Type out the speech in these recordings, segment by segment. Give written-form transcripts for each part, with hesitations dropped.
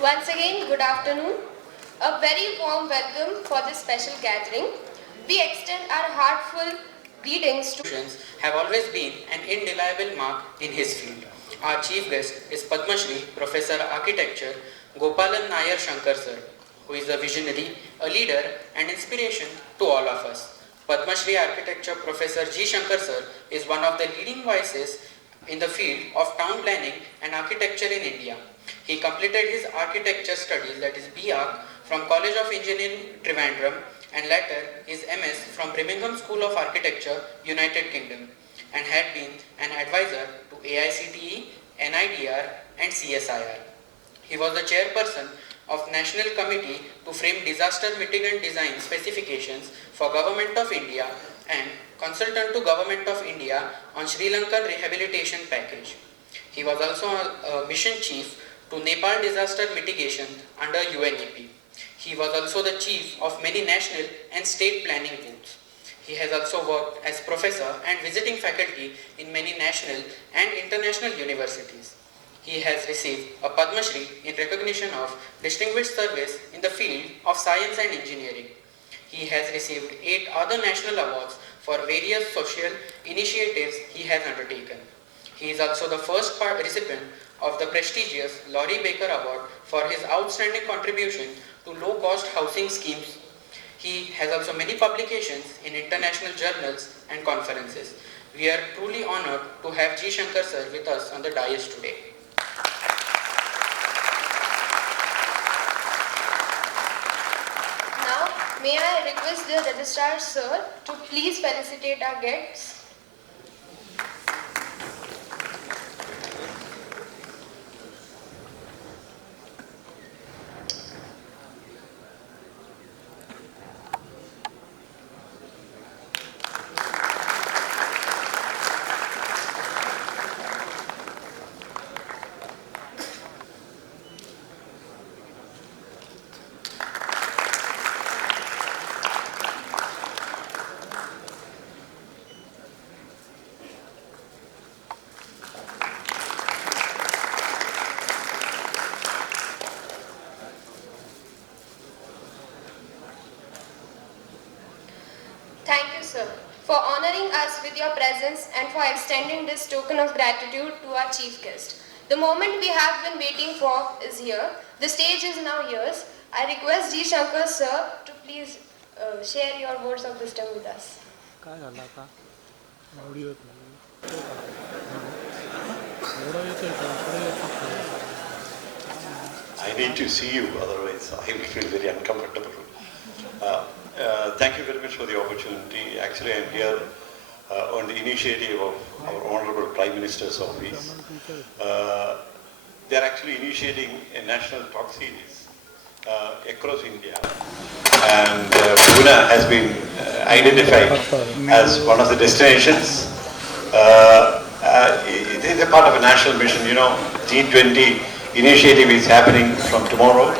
Once again, good afternoon. A very warm welcome for this special gathering. We extend our heartfelt greetings to have always been an indelible mark in his field. Our chief guest is Padmashree, Professor Architecture, Gopalan Nair Shankar sir, who is a visionary, a leader and inspiration to all of us. Padmashree Architecture Professor G. Shankar sir is one of the leading voices in the field of town planning and architecture in India. He completed his architecture studies, that is B.Arch, from College of Engineering, Trivandrum, and later his MS from Birmingham School of Architecture, United Kingdom, and had been an advisor to AICTE, NIDR, and CSIR. He was the chairperson of National Committee to frame disaster mitigant design specifications for Government of India and consultant to Government of India on Sri Lankan rehabilitation package. He was also a mission chief to Nepal disaster mitigation under UNEP. He was also the chief of many national and state planning booths. He has also worked as professor and visiting faculty in many national and international universities. He has received a Padmashree in recognition of distinguished service in the field of science and engineering. He has received 8 other national awards for various social initiatives he has undertaken. He is also the first recipient of the prestigious Laurie Baker Award for his outstanding contribution to low-cost housing schemes. He has also many publications in international journals and conferences. We are truly honored to have G. Shankar sir with us on the dais today. now. May I request the registrar sir to please felicitate our guests. Thank you, sir, for honoring us with your presence and for extending this token of gratitude to our chief guest. The moment we have been waiting for is here. The stage is now yours. I request G. Shankar, sir, to please share your words of wisdom with us. I need to see you, otherwise I will feel very uncomfortable. Thank you very much for the opportunity. Actually, I am here on the initiative of our Honorable Prime Minister's office. They are actually initiating a national talk series across India. And Pune has been identified as one of the destinations. It is a part of a national mission. You know, G20 initiative is happening from tomorrow,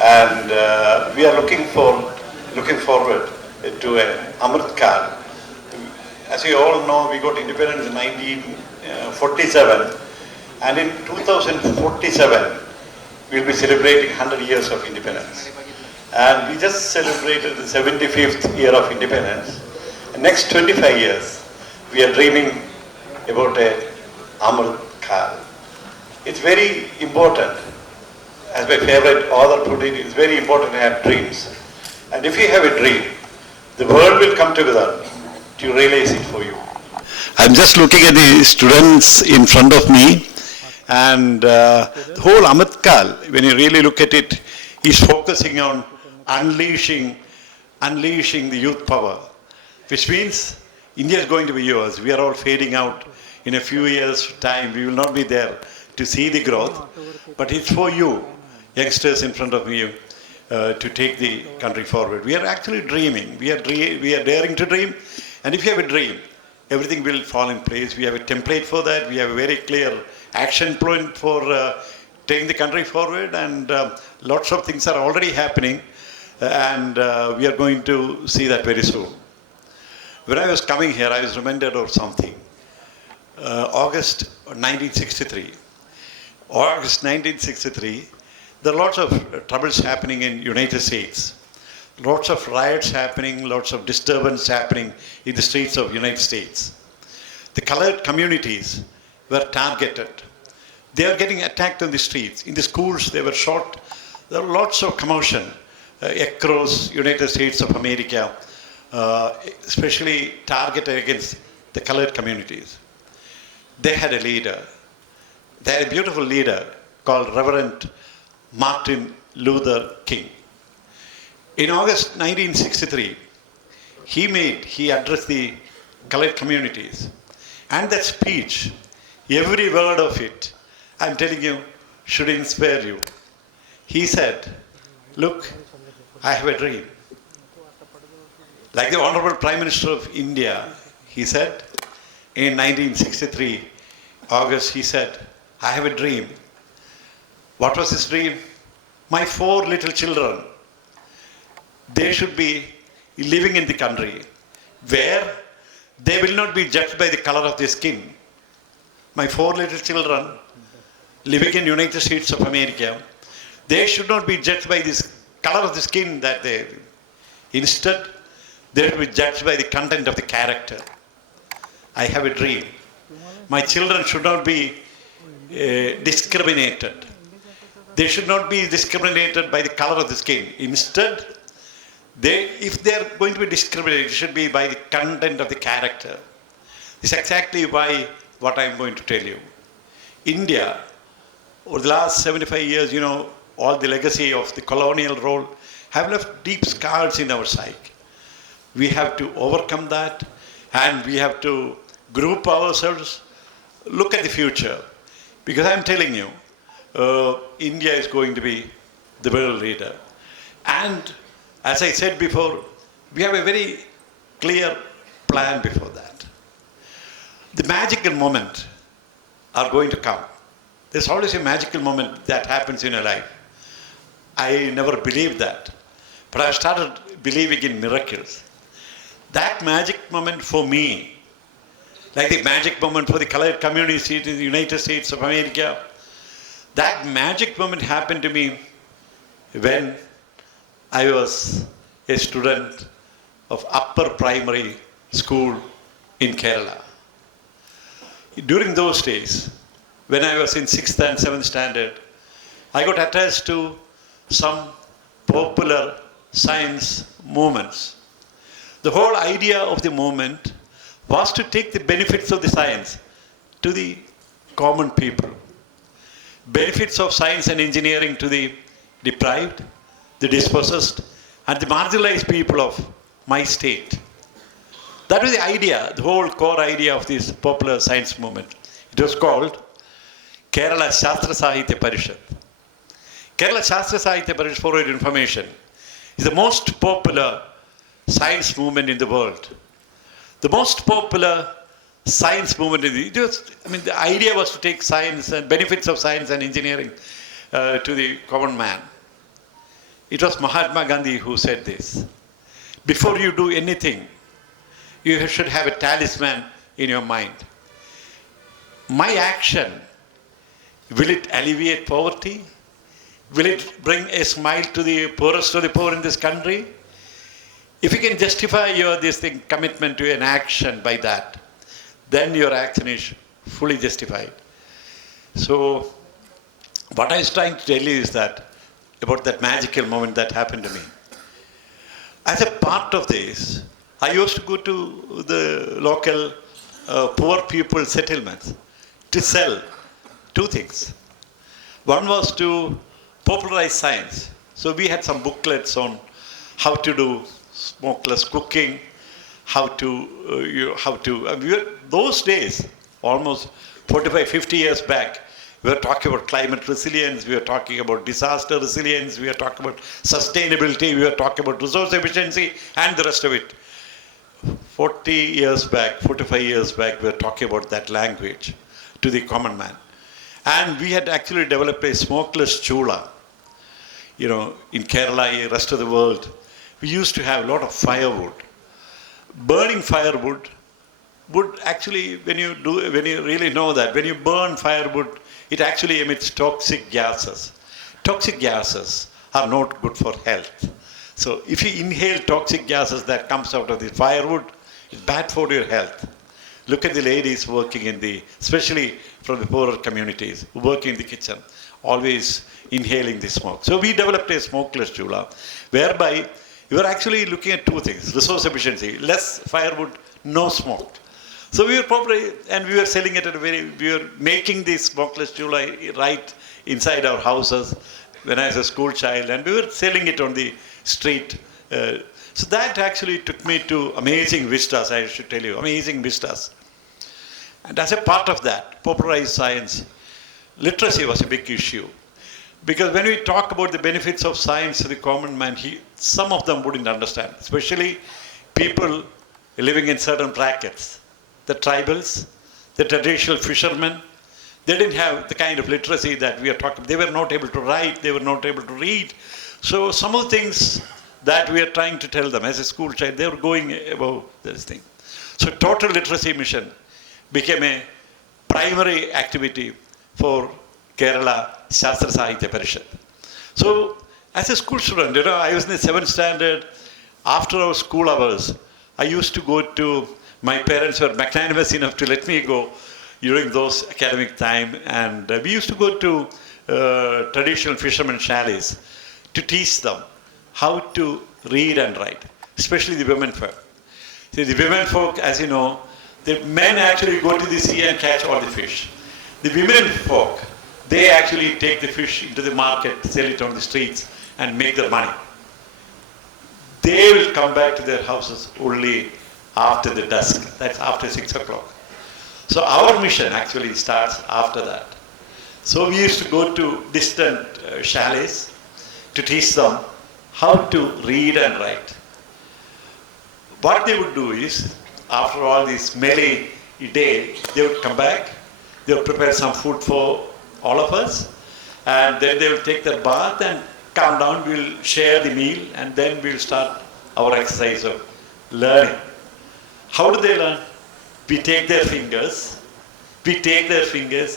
and we are looking forward to an Amritkaal. As you all know, we got independence in 1947, and in 2047 we will be celebrating 100 years of independence. And we just celebrated the 75th year of independence. The next 25 years, we are dreaming about a Amritkaal. It's very important, as my favorite author put it, it's very important to have dreams. And if you have a dream, the world will come together to realize it for you. I'm just looking at the students in front of me, and the whole Amritkaal, when you really look at it, is focusing on unleashing the youth power, which means India is going to be yours. We are all fading out. In a few years' time, we will not be there to see the growth, but it's for you, youngsters in front of you, to take the country forward. We are actually dreaming. We are daring to dream, and if you have a dream, everything will fall in place. We have a template for that. We have a very clear action plan for taking the country forward, and lots of things are already happening, and we are going to see that very soon. When I was coming here, I was reminded of something. August 1963. there are lots of troubles happening in United States. Lots of riots happening, lots of disturbance happening in the streets of United States. The colored communities were targeted. They are getting attacked on the streets. In the schools, they were shot. There are lots of commotion across United States of America, especially targeted against the colored communities. They had a leader. They had a beautiful leader called Reverend Martin Luther King. In August 1963, he addressed the colored communities. And that speech, every word of it, I'm telling you, should inspire you. He said, look, I have a dream. Like the Honorable Prime Minister of India, he said, in 1963, August, he said, I have a dream. What was his dream? My 4 little children, they should be living in the country where they will not be judged by the color of their skin. My 4 little children living in United States of America, they should not be judged by this color of the skin that they, instead, they should be judged by the content of the character. I have a dream. My children should not be discriminated. They should not be discriminated by the color of the skin. Instead, if they are going to be discriminated, it should be by the content of the character. This is exactly what I am going to tell you. India, over the last 75 years, all the legacy of the colonial role have left deep scars in our psyche. We have to overcome that, and we have to group ourselves, look at the future. Because I'm telling you, India is going to be the world leader. And as I said before, we have a very clear plan before that. The magical moment are going to come. There's always a magical moment that happens in a life. I never believed that, but I started believing in miracles. That magic moment for me, like the magic moment for the colored community in the United States of America, that magic moment happened to me when I was a student of upper primary school in Kerala. During those days, when I was in 6th and 7th standard, I got attached to some popular science movements. The whole idea of the movement was to take the benefits of the science to the common people. Benefits of science and engineering to the deprived, the dispossessed, and the marginalized people of my state. That was the idea, the whole core idea of this popular science movement. It was called Kerala Shastra Sahitya Parishad. Kerala Shastra Sahitya Parishad, for your information, is the most popular science movement in the world. The most popular science movement in the idea was to take science and benefits of science and engineering to the common man. It was Mahatma Gandhi who said this. Before you do anything, you should have a talisman in your mind. My action, will it alleviate poverty? Will it bring a smile to the poorest of the poor in this country? If you can justify your commitment to an action by that, then your action is fully justified. So, what I was trying to tell you is that, about that magical moment that happened to me. As a part of this, I used to go to the local poor people settlements to sell 2 things. One was to popularize science. So we had some booklets on how to do smokeless cooking, those days, almost 45, 50 years back, we were talking about climate resilience, we were talking about disaster resilience, we were talking about sustainability, we were talking about resource efficiency, and the rest of it. 40 years back, 45 years back, we were talking about that language to the common man. And we had actually developed a smokeless chula. In Kerala, the rest of the world, we used to have a lot of firewood. Burning firewood would actually, when you really know that, when you burn firewood, it actually emits toxic gases. toxic gases are not good for health. So if you inhale toxic gases that comes out of the firewood, it's bad for your health. Look at the ladies working especially from the poorer communities, who work in the kitchen, always inhaling the smoke. So we developed a smokeless chula, whereby we were actually looking at two things: resource efficiency, less firewood, no smoke. So we were selling it we were making this smokeless chula right inside our houses when I was a school child, and we were selling it on the street. So that actually took me to amazing vistas, I should tell you, amazing vistas. And as a part of that, popularized science, literacy was a big issue. Because when we talk about the benefits of science to the common man, some of them wouldn't understand, especially people living in certain brackets. The tribals, the traditional fishermen, they didn't have the kind of literacy that we are talking about. They were not able to write, they were not able to read. So some of the things that we are trying to tell them as a school child, they were going above this thing. So total literacy mission became a primary activity for Kerala Shastra Sahitya Parishad. So as a school student, I was in the 7th standard. After our school hours, I used to go to, my parents were magnanimous enough to let me go during those academic time, and we used to go to traditional fishermen chalets to teach them how to read and write, especially the women folk. See, the women folk, as you know, the men actually go to the sea and catch all the fish. The women folk, they actually take the fish into the market, sell it on the streets, and make their money. They will come back to their houses only after the dusk. That's after 6 o'clock. So our mission actually starts after that. So we used to go to distant chalets to teach them how to read and write. What they would do is, after all this melee day, they would come back, they would prepare some food for all of us, and then they will take their bath and come down, we'll share the meal, and then we'll start our exercise of learning. How do they learn? We take their fingers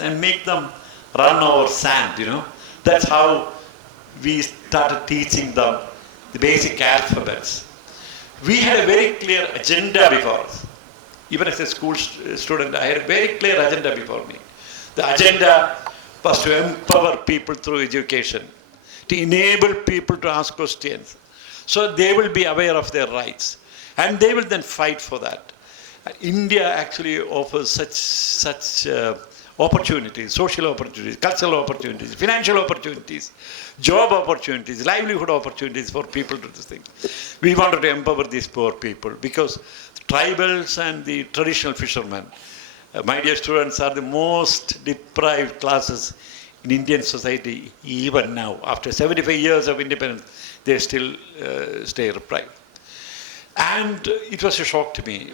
and make them run over sand, That's how we started teaching them the basic alphabets. We had a very clear agenda before us. Even as a school student, I had a very clear agenda before me. The agenda was to empower people through education, to enable people to ask questions, so they will be aware of their rights, and they will then fight for that. India actually offers such opportunities, social opportunities, cultural opportunities, financial opportunities, job opportunities, livelihood opportunities for people to do this thing. We wanted to empower these poor people because tribals and the traditional fishermen, my dear students, are the most deprived classes in Indian society even now. After 75 years of independence, they still stay deprived. And it was a shock to me,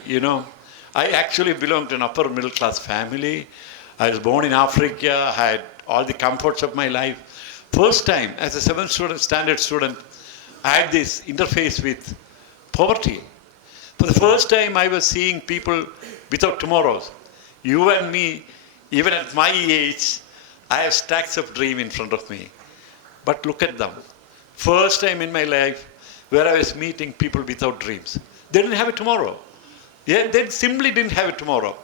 I actually belonged to an upper middle class family. I was born in Africa, I had all the comforts of my life. First time, as a 7th standard student, I had this interface with poverty. For the first time, I was seeing people without tomorrows. You and me, even at my age, I have stacks of dream in front of me. But look at them. First time in my life where I was meeting people without dreams. They didn't have a tomorrow. Yeah, they simply didn't have a tomorrow.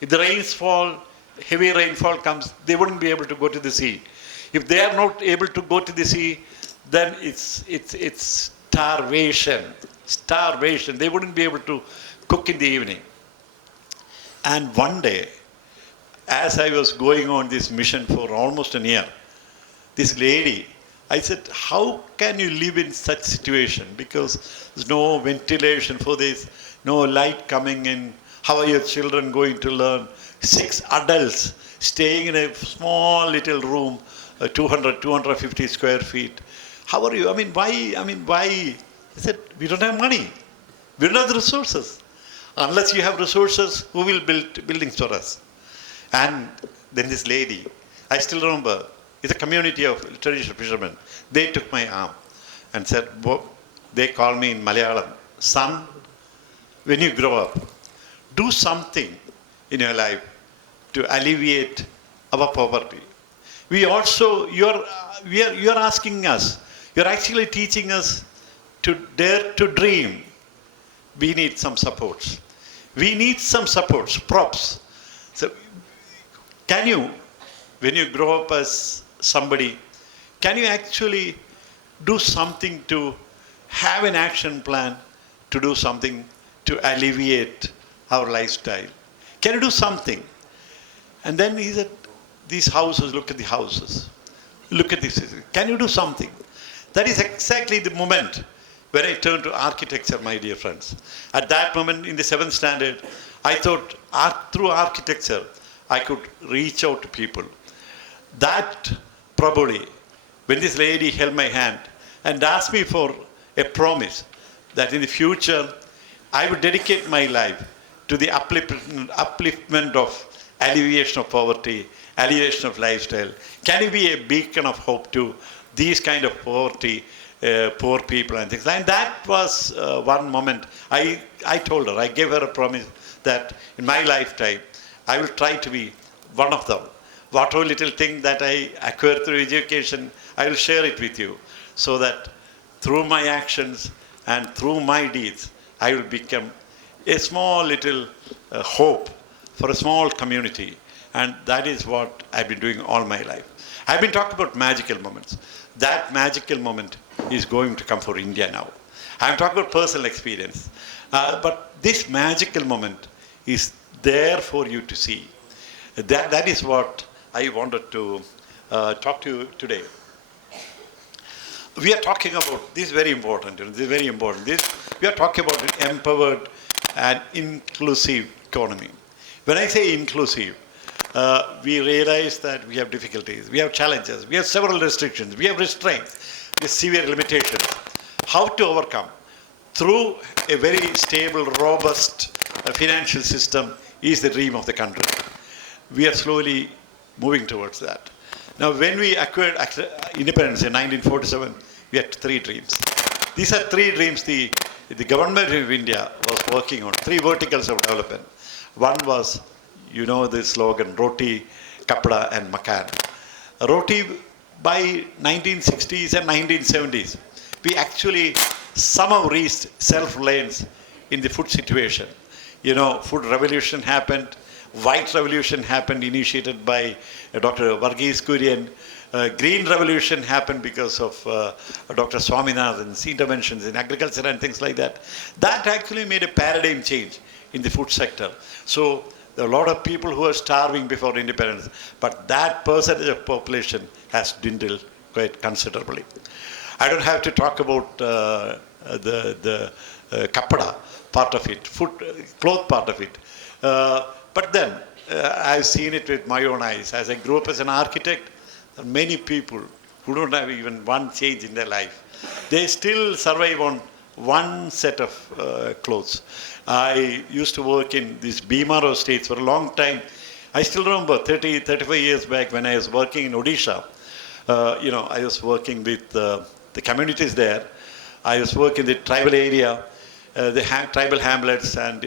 If the rains fall, heavy rainfall comes, they wouldn't be able to go to the sea. If they are not able to go to the sea, then it's starvation. Starvation. They wouldn't be able to cook in the evening. And one day, as I was going on this mission for almost a year, this lady, I said, how can you live in such situation? Because there's no ventilation for this, no light coming in. How are your children going to learn? 6 adults staying in a small little room, 250 square feet. How are you? Why? I said, we don't have money. We don't have the resources. Unless you have resources, who will build buildings for us? And then this lady, I still remember, it's a community of traditional fishermen. They took my arm and said, they called me in Malayalam, son, when you grow up, do something in your life to alleviate our poverty. we also, you're asking us, you're actually teaching us to dare to dream. We need some supports. We need some supports, props. So, can you, when you grow up as somebody, can you actually do something to have an action plan to do something to alleviate our lifestyle? Can you do something? And then he said, these houses, look at the houses. Look at this. Can you do something? That is exactly the moment when I turned to architecture, my dear friends. At that moment in the 7th standard, I thought through architecture, I could reach out to people. That probably, when this lady held my hand and asked me for a promise that in the future, I would dedicate my life to the upliftment of alleviation of poverty, alleviation of lifestyle. Can you be a beacon of hope to these kind of poverty, poor people and things? And that was one moment. I told her, I gave her a promise that in my lifetime, I will try to be one of them. Whatever little thing that I acquire through education, I will share it with you, so that through my actions and through my deeds, I will become a small little hope for a small community. And that is what I've been doing all my life. I've been talking about magical moments. That magical moment is going to come for India now. I'm talking about personal experience. But this magical moment is there for you to see. That is what I wanted to talk to you today. We are talking about, this is very important, this is very important. We are talking about an empowered and inclusive economy. When I say inclusive, we realize that we have difficulties, we have challenges, we have several restrictions, we have restraints, we have severe limitations. How to overcome? Through a very stable, robust financial system is the dream of the country. We are slowly moving towards that. Now, when we acquired independence in 1947, we had 3 dreams. These are 3 dreams the government of India was working on, 3 verticals of development. One was, you know the slogan, roti, kapda and makaan. Roti, by 1960s and 1970s, we actually somehow reached self-reliance in the food situation. You know, food revolution happened, white revolution happened, initiated by Dr. Varghese Kurian. Green revolution happened because of Dr. Swaminathan's interventions in agriculture and things like that. That actually made a paradigm change in the food sector. So there are a lot of people who are starving before independence, but that percentage of population has dwindled quite considerably. I don't have to talk about the kapda part of it, food, cloth part of it. But then, I've seen it with my own eyes. As I grew up as an architect, many people who don't have even one change in their life, they still survive on one set of clothes. I used to work in these Vimarsh states for a long time. I still remember 35 years back when I was working in Odisha. I was working with the communities there. I was working in the tribal area, the tribal hamlets, and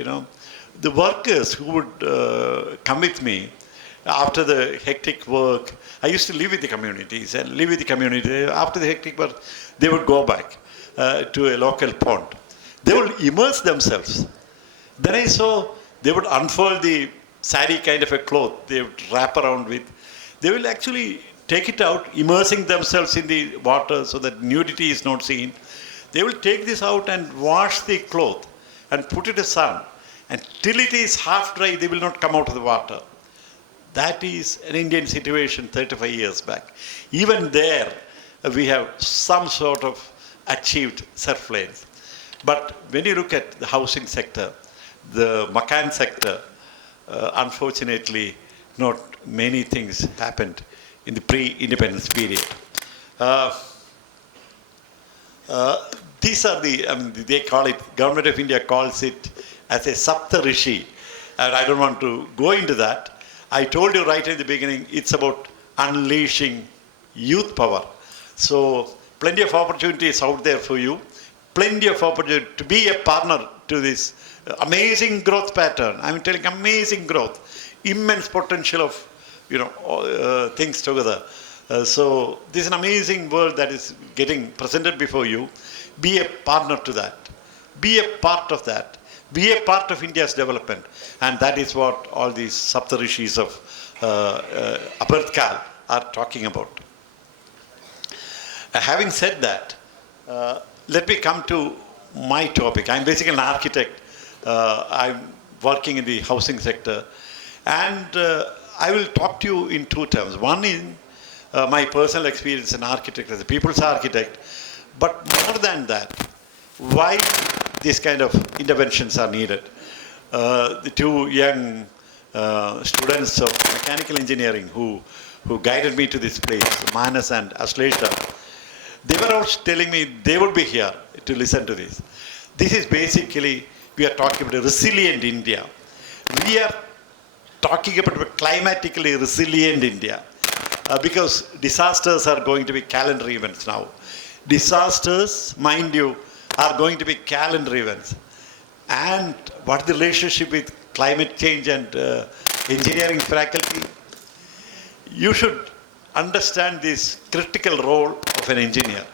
the workers who would come with me after the hectic work. I used to live with the communities and live with the community. After the hectic work, they would go back to a local pond. They would immerse themselves. Then I saw they would unfold the sari kind of a cloth they would wrap around with. They will actually take it out, immersing themselves in the water so that nudity is not seen. They will take this out and wash the cloth and put it in the sun. And till it is half dry, they will not come out of the water. That is an Indian situation 35 years back. Even there, we have some sort of achieved self-reliance. But when you look at the housing sector, the makaan sector, unfortunately, not many things happened in the pre-independence period. These are they call it, Government of India calls it as a Sapta Rishi. And I don't want to go into that. I told you right in the beginning, it's about unleashing youth power. So plenty of opportunities out there for you. Plenty of opportunity to be a partner to this amazing growth pattern. I'm telling amazing growth, immense potential of things together. So this is an amazing world that is getting presented before you. Be a partner to that. Be a part of that. Be a part of India's development. And that is what all these Saptarishis of Amritkaal are talking about. Having said that, let me come to my topic. I'm basically an architect. I'm working in the housing sector. And I will talk to you in two terms. One is my personal experience as an architect, as a people's architect. But more than that, why these kind of interventions are needed. The two young students of mechanical engineering who guided me to this place, Manas and Aslesha, they were all telling me they would be here to listen to this. This is basically, we are talking about a resilient India. We are talking about a climatically resilient India because disasters are going to be calendar events now. Disasters, mind you, are going to be calendar events. And what is the relationship with climate change and engineering faculty? You should understand this critical role of an engineer.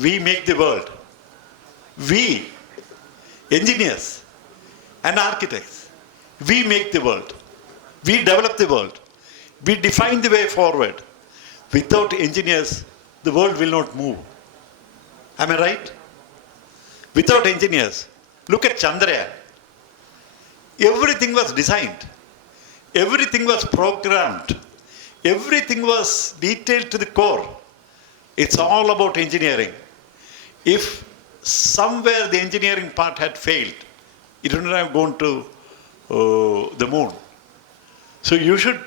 We make the world. We, engineers and architects, we make the world. We develop the world. We define the way forward. Without engineers, the world will not move. Am I right? Without engineers, look at Chandrayaan. Everything was designed. Everything was programmed. Everything was detailed to the core. It's all about engineering. If somewhere the engineering part had failed, it wouldn't have gone to the moon. So you should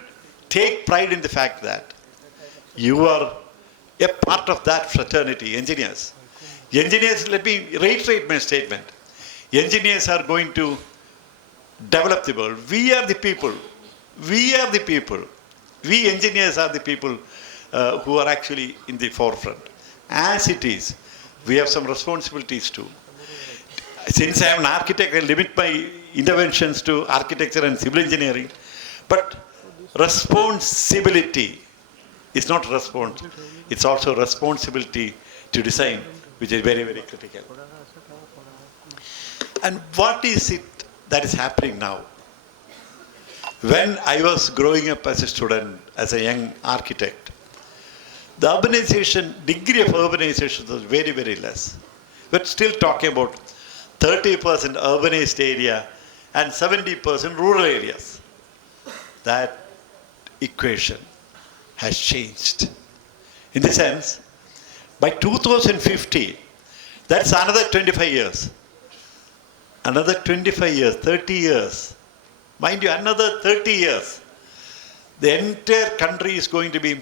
take pride in the fact that you are a part of that fraternity, engineers. Engineers, let me reiterate my statement. Engineers are going to develop the world. We are the people. We are the people. We engineers are the people who are actually in the forefront. As it is, we have some responsibilities too. Since I am an architect, I limit my interventions to architecture and civil engineering. But responsibility is not response. It's also responsibility to design, which is very, very critical. And what is it that is happening now? When I was growing up as a student, as a young architect, the urbanization, degree of urbanization was very, very less. We're still talking about 30% urbanized area and 70% rural areas. That equation has changed. In the sense, by 2050, that's another 25 years. Another 25 years, 30 years. Mind you, another 30 years. The entire country is going to be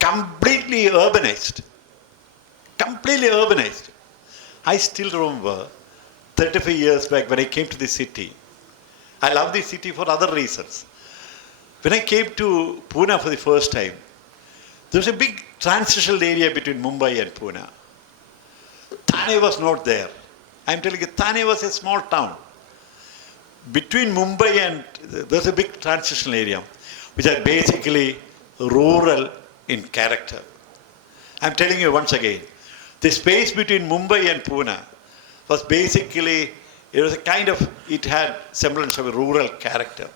completely urbanized. Completely urbanized. I still remember 35 years back when I came to this city. I love this city for other reasons. When I came to Pune for the first time, there was a big transitional area between Mumbai and Pune. Thane was not there. I'm telling you, Thane was a small town. Between Mumbai and, there's a big transitional area, which are basically rural in character. I'm telling you once again, the space between Mumbai and Pune was basically, it was a kind of, it had semblance of a rural character.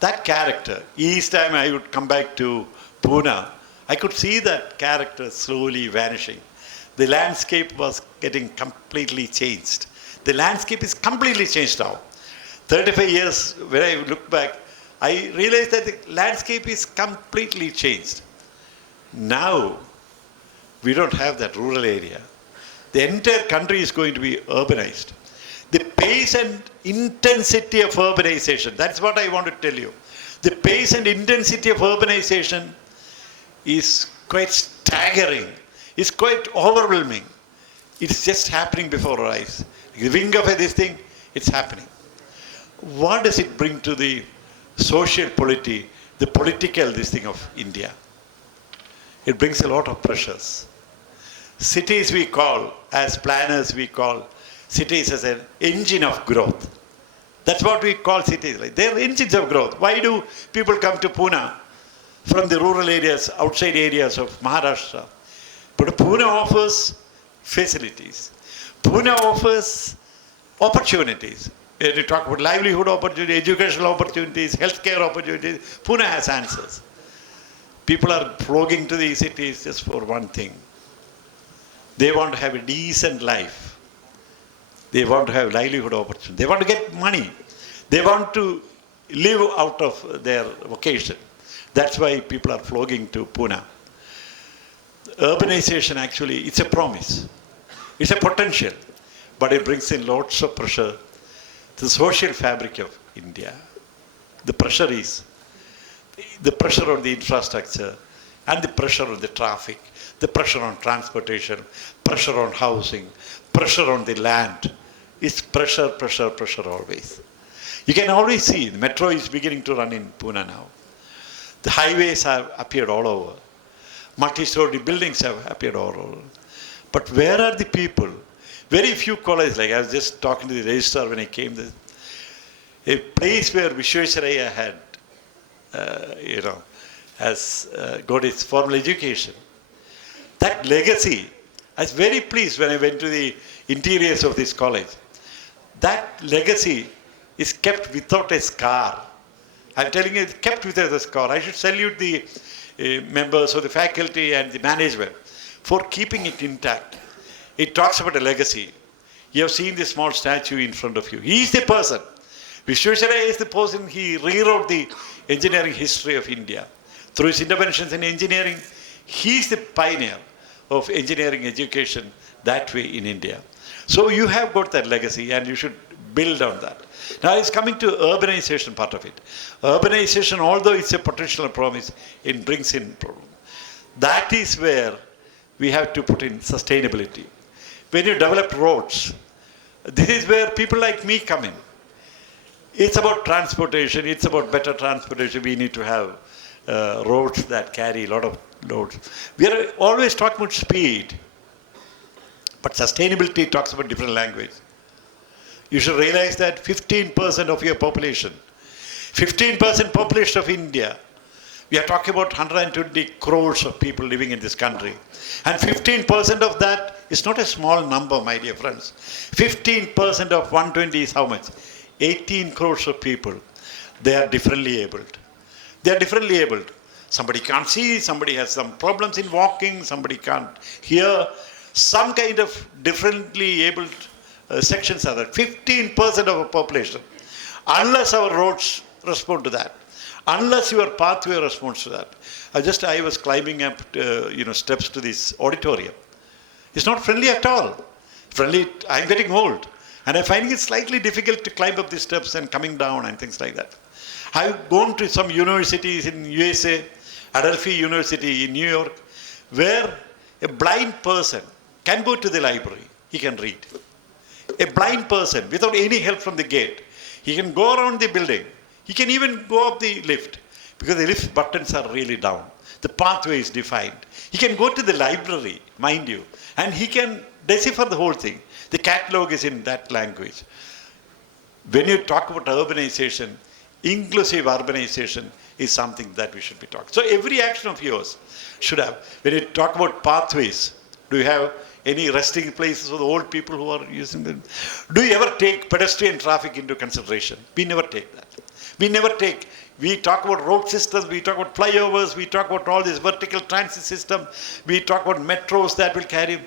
That character, each time I would come back to Pune, I could see that character slowly vanishing. The landscape was getting completely changed. The landscape is completely changed now. 35 years, when I look back, I realized that the landscape is completely changed. Now, we don't have that rural area. The entire country is going to be urbanized. The pace and intensity of urbanization, that's what I want to tell you. The pace and intensity of urbanization is quite staggering. It's quite overwhelming. It's just happening before our eyes. The wing of this thing, it's happening. What does it bring to the social polity, the political this thing of India? It brings a lot of pressures. Cities we call, as planners we call, cities as an engine of growth. That's what we call cities. Like they're engines of growth. Why do people come to Pune from the rural areas, outside areas of Maharashtra. But Pune offers facilities. Pune offers opportunities. When you talk about livelihood opportunities, educational opportunities, healthcare opportunities, Pune has answers. People are flocking to these cities just for one thing. They want to have a decent life. They want to have livelihood opportunities. They want to get money. They want to live out of their vocation. That's why people are flocking to Pune. Urbanization actually, it's a promise. It's a potential. But it brings in lots of pressure to the social fabric of India. The pressure is the pressure on the infrastructure and the pressure on the traffic, the pressure on transportation, pressure on housing, pressure on the land. It's pressure, pressure, pressure always. You can always see the metro is beginning to run in Pune now. The highways have appeared all over. Multi-story buildings have appeared all over. But where are the people? Very few colleges, like I was just talking to the registrar when I came there. A place where Vishwesvaraya had, has got its formal education. That legacy, I was very pleased when I went to the interiors of this college. That legacy is kept without a scar. I'm telling you, it's kept without a scar. I should salute the members of the faculty and the management for keeping it intact. It talks about a legacy. You have seen the small statue in front of you. He is the person. Vishwesvaraya is the person, he rewrote the engineering history of India. Through his interventions in engineering, he is the pioneer of engineering education that way in India. So you have got that legacy and you should build on that. Now it's coming to urbanization part of it. Urbanization, although it's a potential promise, it brings in problem. That is where we have to put in sustainability. When you develop roads, this is where people like me come in. It's about transportation, it's about better transportation. We need to have roads that carry a lot of loads. We are always talking about speed, but sustainability talks about different language. You should realize that 15% of your population, 15% population of India, we are talking about 120 crores of people living in this country. And 15% of that is not a small number, my dear friends. 15% of 120 is how much? 18 crores of people. They are differently abled. They are differently abled. Somebody can't see, somebody has some problems in walking, somebody can't hear. Some kind of differently abled sections are there. 15% of our population. Unless our roads respond to that, unless your pathway responds to that. I was climbing up steps to this auditorium. It's not friendly at all. Friendly, I'm getting old. And I'm finding it slightly difficult to climb up the steps and coming down and things like that. I've gone to some universities in USA, Adelphi University in New York, where a blind person can go to the library. He can read. A blind person, without any help from the gate, he can go around the building. He can even go up the lift, because the lift buttons are really down. The pathway is defined. He can go to the library, mind you, and he can decipher the whole thing. The catalog is in that language. When you talk about urbanization, inclusive urbanization is something that we should be talking. So every action of yours should have. When you talk about pathways, do you have any resting places for the old people who are using them? Do you ever take pedestrian traffic into consideration? We never take that. We talk about road systems, we talk about flyovers, we talk about all this vertical transit system, we talk about metros that will carry.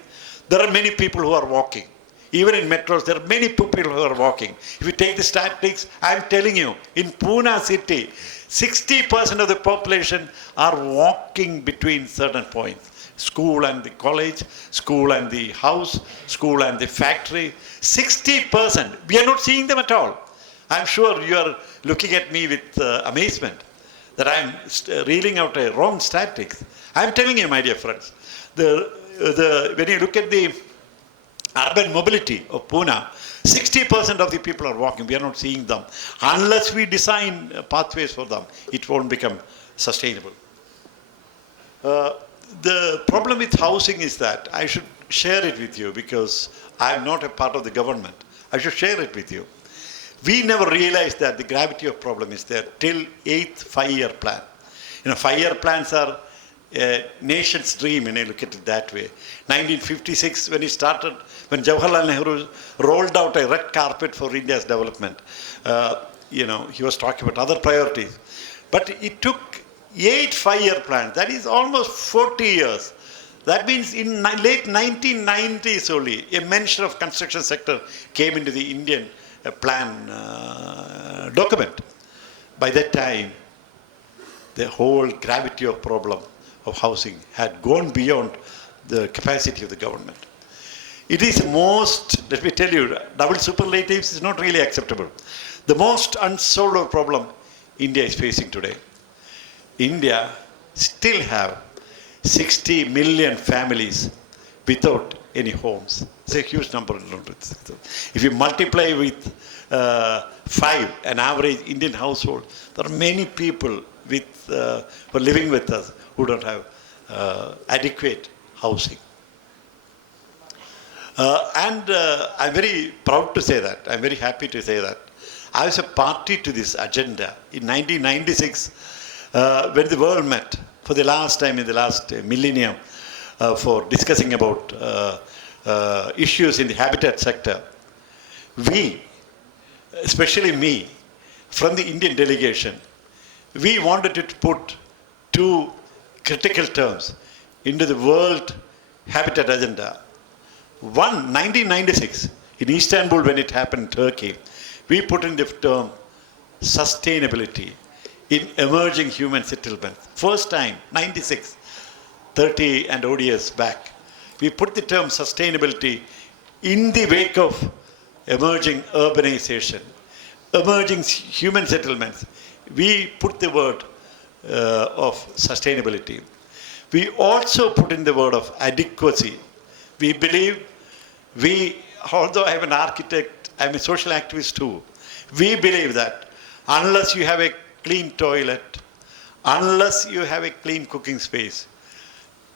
There are many people who are walking. Even in metros, there are many people who are walking. If you take the statistics, I'm telling you, in Pune city, 60% of the population are walking between certain points. School and the college, school and the house, school and the factory. 60%. We are not seeing them at all. I'm sure you are looking at me with amazement that I'm reeling out a wrong statistics. I'm telling you, my dear friends, when you look at the urban mobility of Pune, 60% of the people are walking. We are not seeing them. Unless we design pathways for them, it won't become sustainable. The problem with housing is that I should share it with you because I'm not a part of the government. I should share it with you. We never realized that the gravity of problem is there till 8th 5-year plan. 5-year plans are a nation's dream, and I look at it that way. 1956, when it started, when Jawaharlal Nehru rolled out a red carpet for India's development, he was talking about other priorities. But it took 8 5-year plans. That is almost 40 years. That means in late 1990s only, a mention of construction sector came into the Indian plan document. By that time, the whole gravity of problem of housing had gone beyond the capacity of the government. It is most, let me tell you, double superlatives is not really acceptable. The most unsolved problem India is facing today. India still have 60 million families without any homes. It's a huge number. If you multiply with 5, an average Indian household, there are many people who are living with us who don't have adequate housing. And I'm very proud to say that. I'm very happy to say that. I was a party to this agenda in 1996 when the world met for the last time in the last millennium for discussing about issues in the habitat sector. We, especially me, from the Indian delegation, we wanted to put 2 critical terms into the World Habitat Agenda. One, 1996, in Istanbul when it happened in Turkey, we put in the term sustainability in emerging human settlements. First time, 96, 30 and odd years back. We put the term sustainability in the wake of emerging urbanization, emerging human settlements. We put the word of sustainability. We also put in the word of adequacy. We believe, although I'm an architect, I'm a social activist too, we believe that unless you have a clean toilet, unless you have a clean cooking space,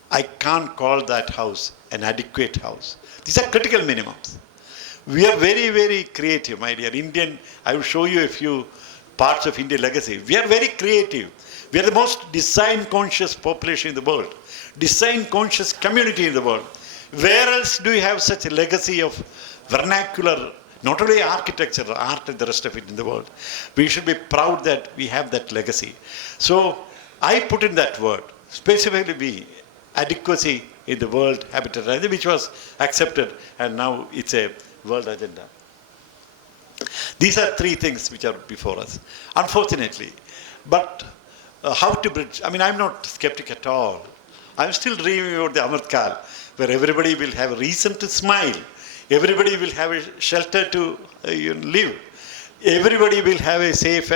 I can't call that house an adequate house. These are critical minimums. We are very, very creative, my dear. I will show you a few parts of Indian legacy. We are very creative. We are the most design-conscious population in the world, design-conscious community in the world. Where else do you have such a legacy of vernacular, not only architecture, art and the rest of it in the world? We should be proud that we have that legacy. So I put in that word, specifically adequacy in the World Habitat Agenda, which was accepted, and now it's a world agenda. These are 3 things which are before us, unfortunately. But how to bridge? I mean, I'm not skeptic at all. I'm still dreaming about the Amritkaal, where everybody will have a reason to smile. Everybody will have a shelter to live. Everybody will have a safe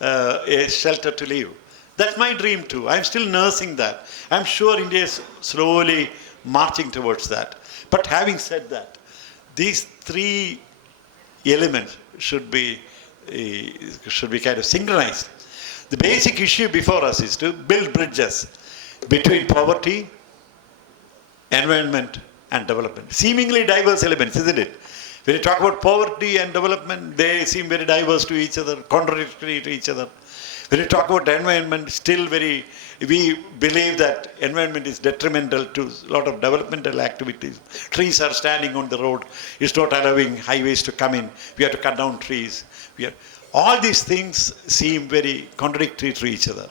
a shelter to live. That's my dream too. I'm still nursing that. I'm sure India is slowly marching towards that. But having said that, these 3 elements should be kind of synchronized. The basic issue before us is to build bridges between poverty, environment, and development. Seemingly diverse elements, isn't it? When you talk about poverty and development, they seem very diverse to each other, contradictory to each other. When you talk about environment, we believe that environment is detrimental to a lot of developmental activities. Trees are standing on the road. It's not allowing highways to come in. We have to cut down trees. All these things seem very contradictory to each other.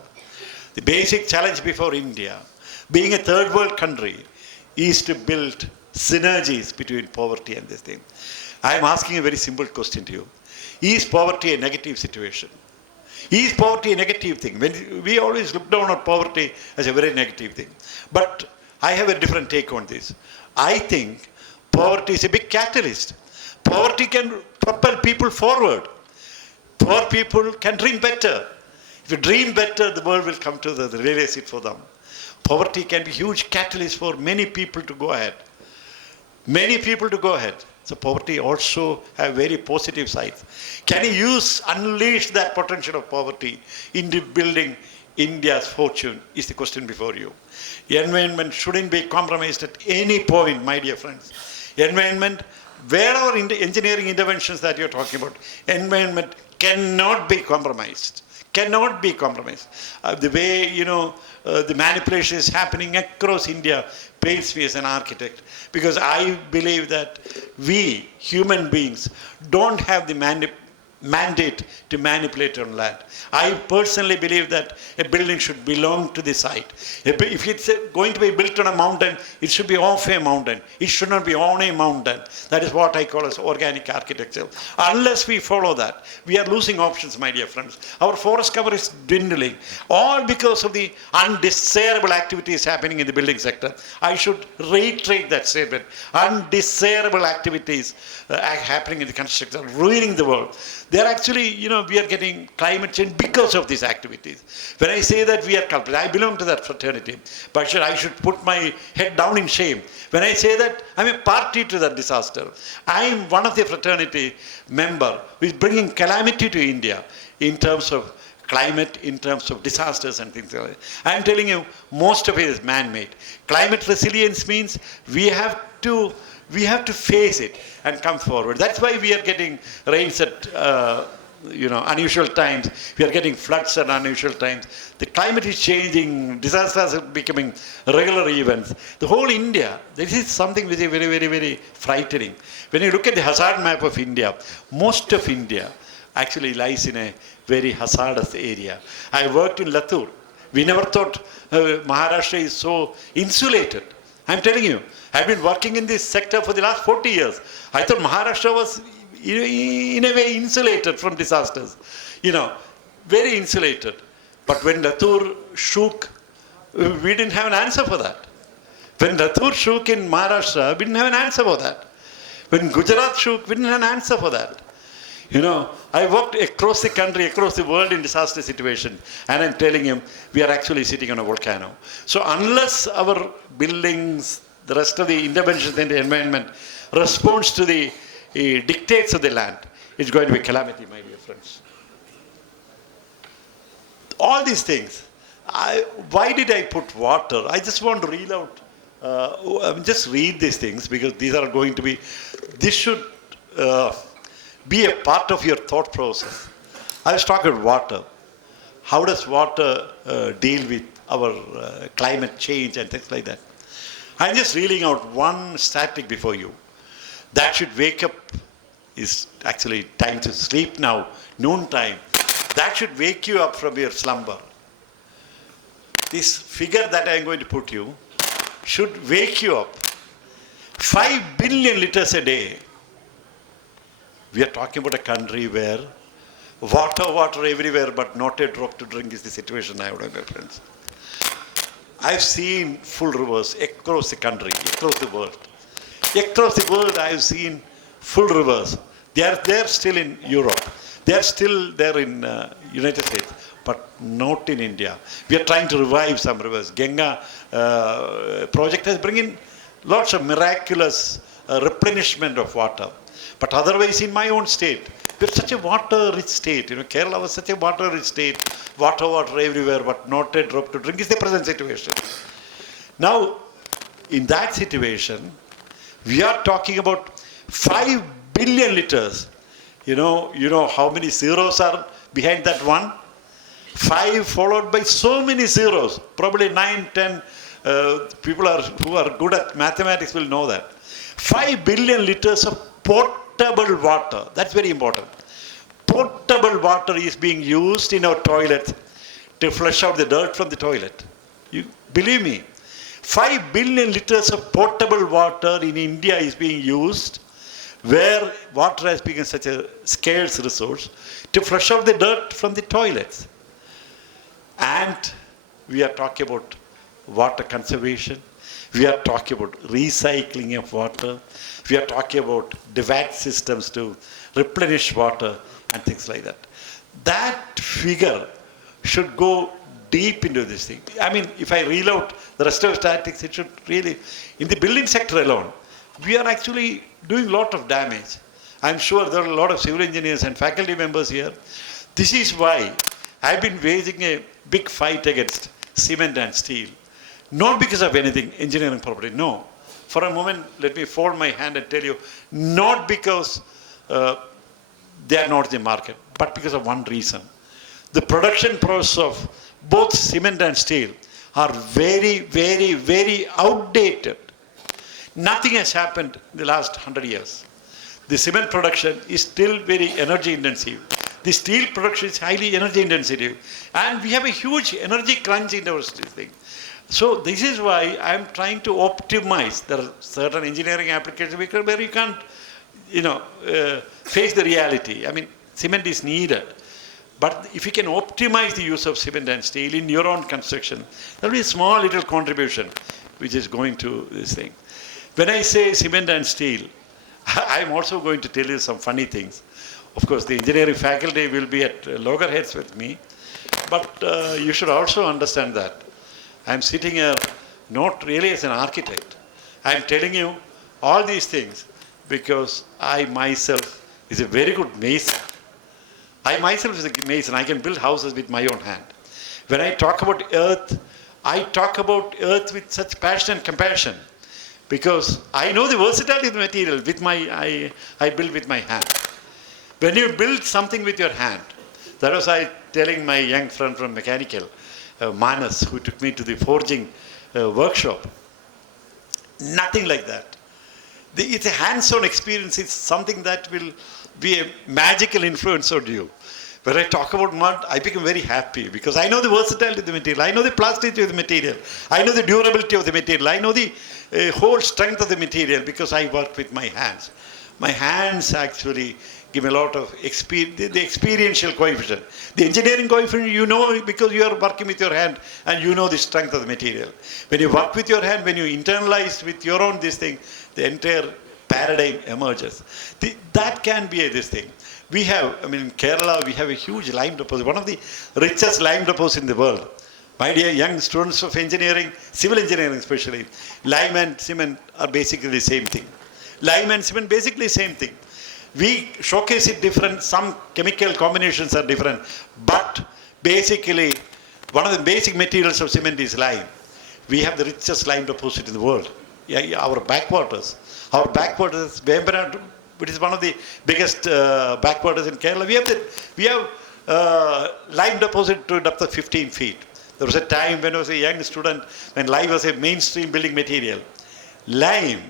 The basic challenge before India, being a third world country, is to build synergies between poverty and this thing. I am asking a very simple question to you. Is poverty a negative situation? Is poverty a negative thing? We always look down on poverty as a very negative thing. But I have a different take on this. I think poverty is a big catalyst. Poverty can propel people forward. Poor people can dream better. If you dream better, the world will come to realize it for them. Poverty can be a huge catalyst for many people to go ahead. Many people to go ahead. So poverty also have very positive sides. Can you unleash that potential of poverty into building India's fortune is the question before you. Environment shouldn't be compromised at any point, my dear friends. Environment, wherever engineering interventions that you're talking about, environment cannot be compromised. cannot be compromised. The way, the manipulation is happening across India pains me as an architect, because I believe that we, human beings, don't have the mandate to manipulate on land. I personally believe that a building should belong to the site. If it's going to be built on a mountain, it should be off a mountain. It should not be on a mountain. That is what I call as organic architecture. Unless we follow that, we are losing options, my dear friends. Our forest cover is dwindling, all because of the undesirable activities happening in the building sector. I should reiterate that statement. Undesirable activities happening in the construction sector, ruining the world. They are actually, we are getting climate change because of these activities. When I say that we are culprits, I belong to that fraternity, but I should put my head down in shame. When I say that I'm a party to that disaster, I am one of the fraternity member who is bringing calamity to India in terms of climate, in terms of disasters and things like that. I am telling you, most of it is man-made. Climate resilience means we have to face it and come forward. That's why we are getting rains at unusual times. We are getting floods at unusual times. The climate is changing. Disasters are becoming regular events. The whole India, this is something which is very, very, very frightening. When you look at the hazard map of India, most of India actually lies in a very hazardous area. I worked in Latur. We never thought Maharashtra is so insulated. I'm telling you, I've been working in this sector for the last 40 years. I thought Maharashtra was, in a way, insulated from disasters. Very insulated. But when Latur shook, we didn't have an answer for that. When Latur shook in Maharashtra, we didn't have an answer for that. When Gujarat shook, we didn't have an answer for that. I worked across the country, across the world in disaster situations, and I'm telling you, we are actually sitting on a volcano. So unless our buildings, the rest of the interventions in the environment responds to the dictates of the land, it's going to be calamity, my dear friends. All these things. Why did I put water? I just want to read out, just read these things, because these are going to be, this should be a part of your thought process. I was talking about water. How does water deal with our climate change and things like that? I'm just reading out one statistic before you. That should wake up, is actually time to sleep now, noon time. That should wake you up from your slumber. This figure that I'm going to put you should wake you up. 5 billion liters a day. We are talking about a country where water everywhere, but not a drop to drink is the situation I have, my friends. I've seen full rivers across the country, across the world. Across the world, I've seen full rivers. They are there still in Europe. They are still there in United States, but not in India. We are trying to revive some rivers. Ganga project has brought in lots of miraculous replenishment of water. But otherwise, in my own state, we're such a water-rich state. Kerala was such a water-rich state. Water everywhere, but not a drop to drink is the present situation. Now, in that situation, we are talking about 5 billion liters. You know how many zeros are behind that one? 5 followed by so many zeros. Probably 9, 10 people who are good at mathematics will know that. 5 billion liters of potable water. That's very important. Potable water is being used in our toilets to flush out the dirt from the toilet. You believe me? 5 billion liters of potable water in India is being used, where water has become such a scarce resource, to flush out the dirt from the toilets. And we are talking about water conservation. We are talking about recycling of water. We are talking about DVAT systems to replenish water and things like that. That figure should go deep into this thing. I mean, if I reel out the rest of the statistics, it should really, in the building sector alone, we are actually doing a lot of damage. I'm sure there are a lot of civil engineers and faculty members here. This is why I've been waging a big fight against cement and steel. Not because of anything, engineering property, no. For a moment, let me fold my hand and tell you, not because they are not in the market, but because of one reason. the production process of both cement and steel are very, very, very outdated. Nothing has happened in the last 100 years. The cement production is still very energy intensive. The steel production is highly energy intensive. And we have a huge energy crunch in our thing. So this is why I'm trying to optimize. There are certain engineering applications where you can't, face the reality. I mean, cement is needed. But if you can optimize the use of cement and steel in your own construction, there will be a small little contribution which is going to this thing. When I say cement and steel, I'm also going to tell you some funny things. Of course, the engineering faculty will be at loggerheads with me, but you should also understand that I'm sitting here not really as an architect. I'm telling you all these things because I myself is a very good mason. I myself is a mason. I can build houses with my own hand. When I talk about earth, I talk about earth with such passion and compassion because I know the versatility of the material with I build with my hand. When you build something with your hand, that was I telling my young friend from mechanical, Manas, who took me to the forging workshop. Nothing like that. It's a hands-on experience. It's something that will be a magical influence on you. When I talk about mud, I become very happy because I know the versatility of the material. I know the plasticity of the material. I know the durability of the material. I know the whole strength of the material because I work with my hands. My hands actually give a lot of experience, the experiential coefficient. The engineering coefficient, you know because you are working with your hand and you know the strength of the material. When you work with your hand, when you internalize with your own this thing, the entire paradigm emerges. That can be this thing. We have, in Kerala, we have a huge lime deposit, one of the richest lime deposits in the world. My dear young students of engineering, civil engineering especially, lime and cement are basically the same thing. Lime and cement, basically same thing. We showcase it different, some chemical combinations are different, but basically, one of the basic materials of cement is lime. We have the richest lime deposit in the world. Our backwaters, Vembaran, which is one of the biggest backwaters in Kerala, we have lime deposit to a depth of 15 feet. There was a time when I was a young student, when lime was a mainstream building material. Lime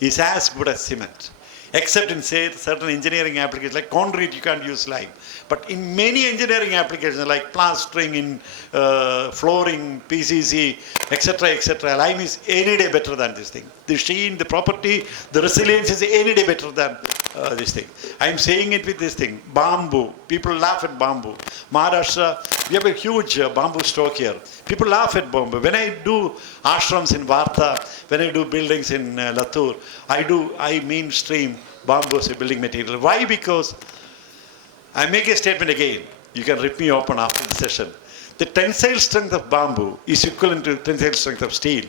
is as good as cement. Except in certain engineering applications, like concrete, you can't use lime. But in many engineering applications, like plastering, in flooring, PCC, etc., lime is any day better than this thing. The sheen, the property, the resilience is any day better than this thing. I'm saying it with this thing. Bamboo. People laugh at bamboo. Maharashtra, we have a huge bamboo stock here. People laugh at bamboo. When I do ashrams in Varta, when I do buildings in Latur, I mainstream bamboo as a building material. Why? Because I make a statement again. You can rip me open after the session. The tensile strength of bamboo is equivalent to tensile strength of steel.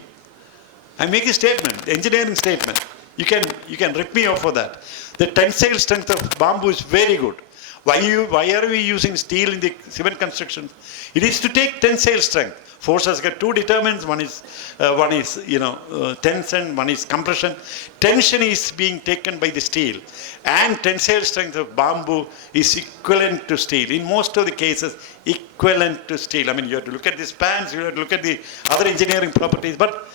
I make a statement, engineering statement. You can rip me off for that. The tensile strength of bamboo is very good. Why are we using steel in the cement construction? It is to take tensile strength. Force has got two determinants. One is tension, one is compression. Tension is being taken by the steel, and tensile strength of bamboo is equivalent to steel. In most of the cases, equivalent to steel. You have to look at the spans, you have to look at the other engineering properties, but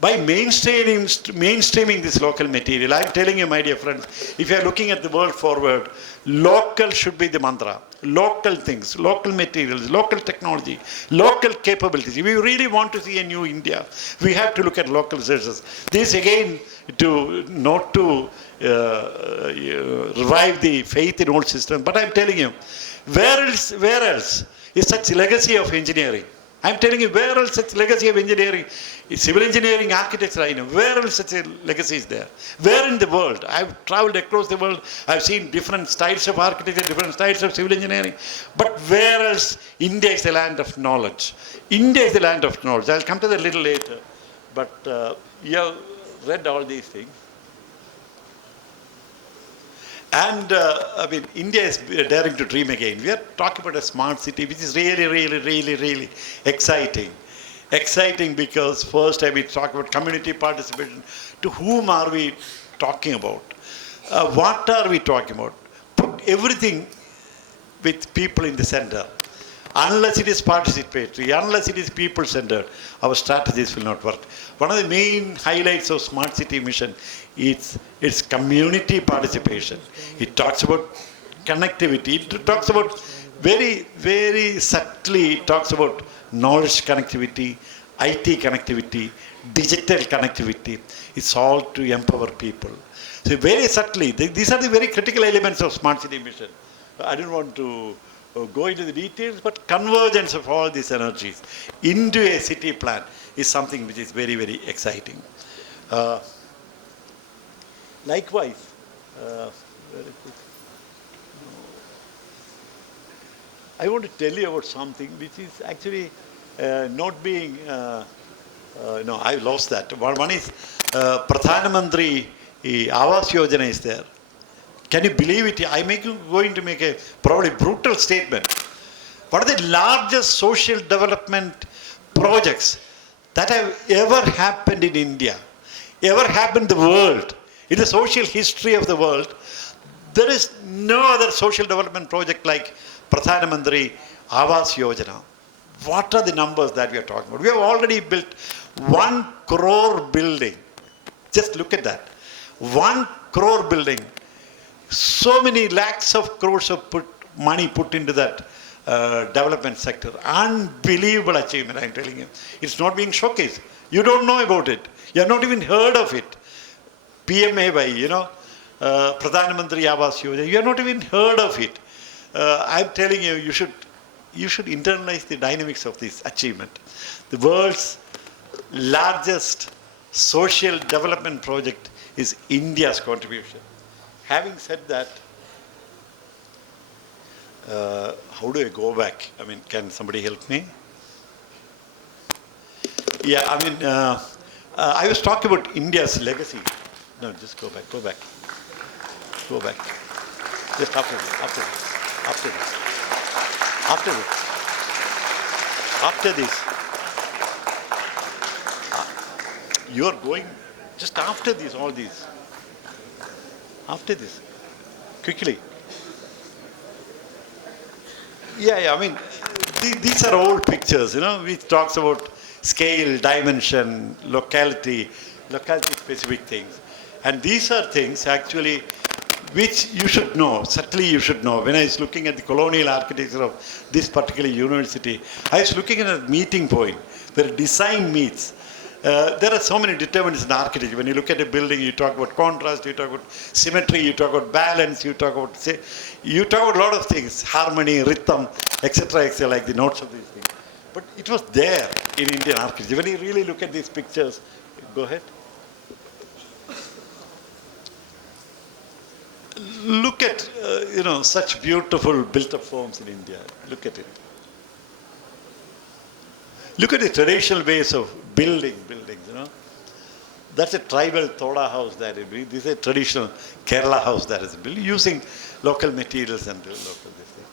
by mainstreaming this local material, I'm telling you, my dear friends, if you are looking at the world forward, local should be the mantra. Local things, local materials, local technology, local capabilities. If we really want to see a new India, we have to look at local resources. This again, not to revive the faith in old systems, but I'm telling you, where else is such legacy of engineering? I'm telling you, where else such legacy of engineering, civil engineering, architecture, where else such a legacy is there? Where in the world? I've traveled across the world, I've seen different styles of architecture, different styles of civil engineering, but where else? India is the land of knowledge. India is the land of knowledge. I'll come to that a little later, but you have read all these things. And India is daring to dream again. We are talking about a smart city, which is really, really, really, really exciting. Exciting because first we talk about community participation. To whom are we talking about? What are we talking about? Put everything with people in the center. Unless it is participatory, unless it is people-centered, our strategies will not work. One of the main highlights of Smart City Mission is its community participation. It talks about connectivity. It talks about very, very subtly, it talks about knowledge connectivity, IT connectivity, digital connectivity. It's all to empower people. So very subtly, these are the very critical elements of Smart City Mission. I don't want to go into the details, but convergence of all these energies into a city plan is something which is very, very exciting. Likewise, very quick. I want to tell you about something which is actually not being, no, I lost that. One is Pradhan Mantri Awas Yojana is there. Can you believe it? I'm going to make a probably brutal statement. One of the largest social development projects that have ever happened in India, ever happened in the world, in the social history of the world, there is no other social development project like Pradhan Mantri Awas Yojana. What are the numbers that we are talking about? We have already built 1 crore building. Just look at that. 1 crore building. So many lakhs of crores of money put into that development sector. Unbelievable achievement, I'm telling you. It's not being showcased. You don't know about it. You have not even heard of it. PMAY, Pradhan Mantri Awas Yojana, you have not even heard of it. I'm telling you, you should internalize the dynamics of this achievement. The world's largest social development project is India's contribution. Having said that, how do I go back? I mean, can somebody help me? Yeah, I mean, I was talking about India's legacy. No, just go back. Go back. Just after this. You are going just after this, all these. After this, quickly. Yeah, I mean, these are old pictures, which talks about scale, dimension, locality-specific things. And these are things actually which you should know, certainly you should know. When I was looking at the colonial architecture of this particular university, I was looking at a meeting point where design meets. There are so many determinants in architecture. When you look at a building, you talk about contrast, you talk about symmetry, you talk about balance, you talk about a lot of things, harmony, rhythm, etc., like the notes of these things. But it was there in Indian architecture. When you really look at these pictures, go ahead. Look at, such beautiful built-up forms in India. Look at it. Look at the traditional ways of buildings, That's a tribal Thoda house that is built. This is a traditional Kerala house that is built using local materials and local this thing.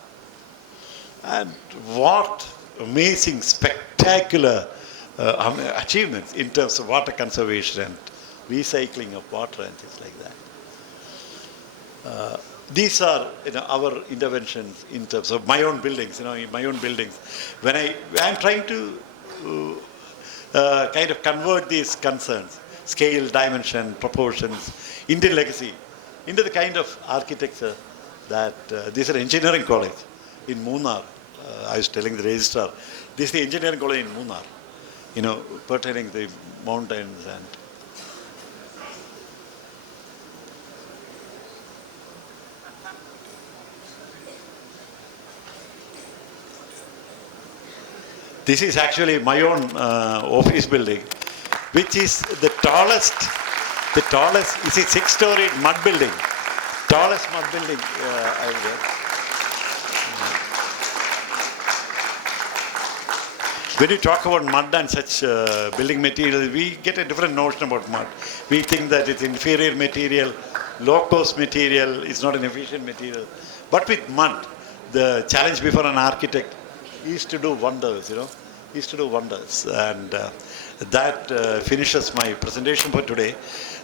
And what amazing, spectacular achievements in terms of water conservation and recycling of water and things like that. These are our interventions in terms of my own buildings. In my own buildings, when I'm trying to kind of convert these concerns, scale, dimension, proportions, Indian legacy, into the kind of architecture that this is an engineering college in Munnar. I was telling the registrar, this is the engineering college in Munnar, pertaining to the mountains and. This is actually my own office building, which is the tallest, it's a 6-storied mud building, tallest mud building out there. When you talk about mud and such building materials, we get a different notion about mud. We think that it's inferior material, low-cost material, it's not an efficient material. But with mud, the challenge before an architect is to do wonders, And that finishes my presentation for today.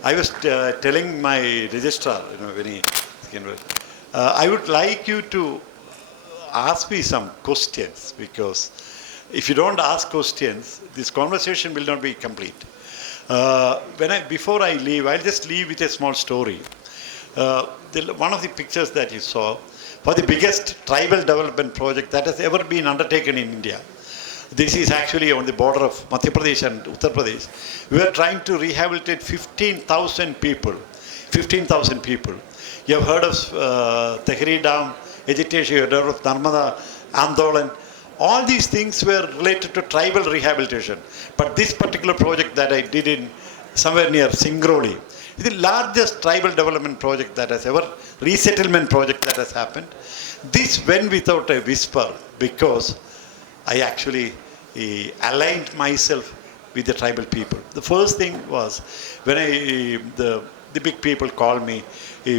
I was telling my registrar, when he I would like you to ask me some questions, because if you don't ask questions, this conversation will not be complete. Before I leave, I'll just leave with a small story. One of the pictures that you saw was the biggest tribal development project that has ever been undertaken in India. This is actually on the border of Madhya Pradesh and Uttar Pradesh. We are trying to rehabilitate 15,000 people. 15,000 people. You have heard of Tehri Dam agitation, you have heard of Narmada Andolan. All these things were related to tribal rehabilitation. But this particular project that I did in somewhere near Singrauli is the largest tribal development project that has ever, resettlement project that has happened. This went without a whisper because I actually aligned myself with the tribal people. The first thing was when the big people called me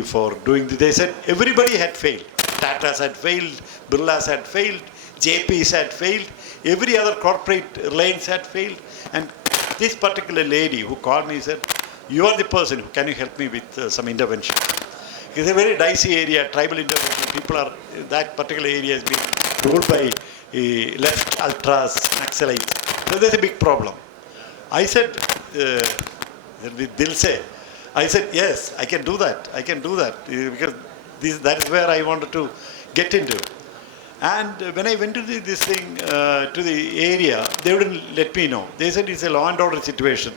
for doing this, they said everybody had failed. Tatas had failed, Birlas had failed, JPs had failed, every other corporate Reliance had failed. And this particular lady who called me said, "You are the person, can you help me with some intervention?" It's a very dicey area, tribal intervention. People are, that particular area has been ruled by left ultras, Naxalites. So there's a big problem. I said, with Dilse, I said, yes, I can do that. I can do that. Because that is where I wanted to get into. And when I went to this thing, to the area, they wouldn't let me know. They said it's a law and order situation.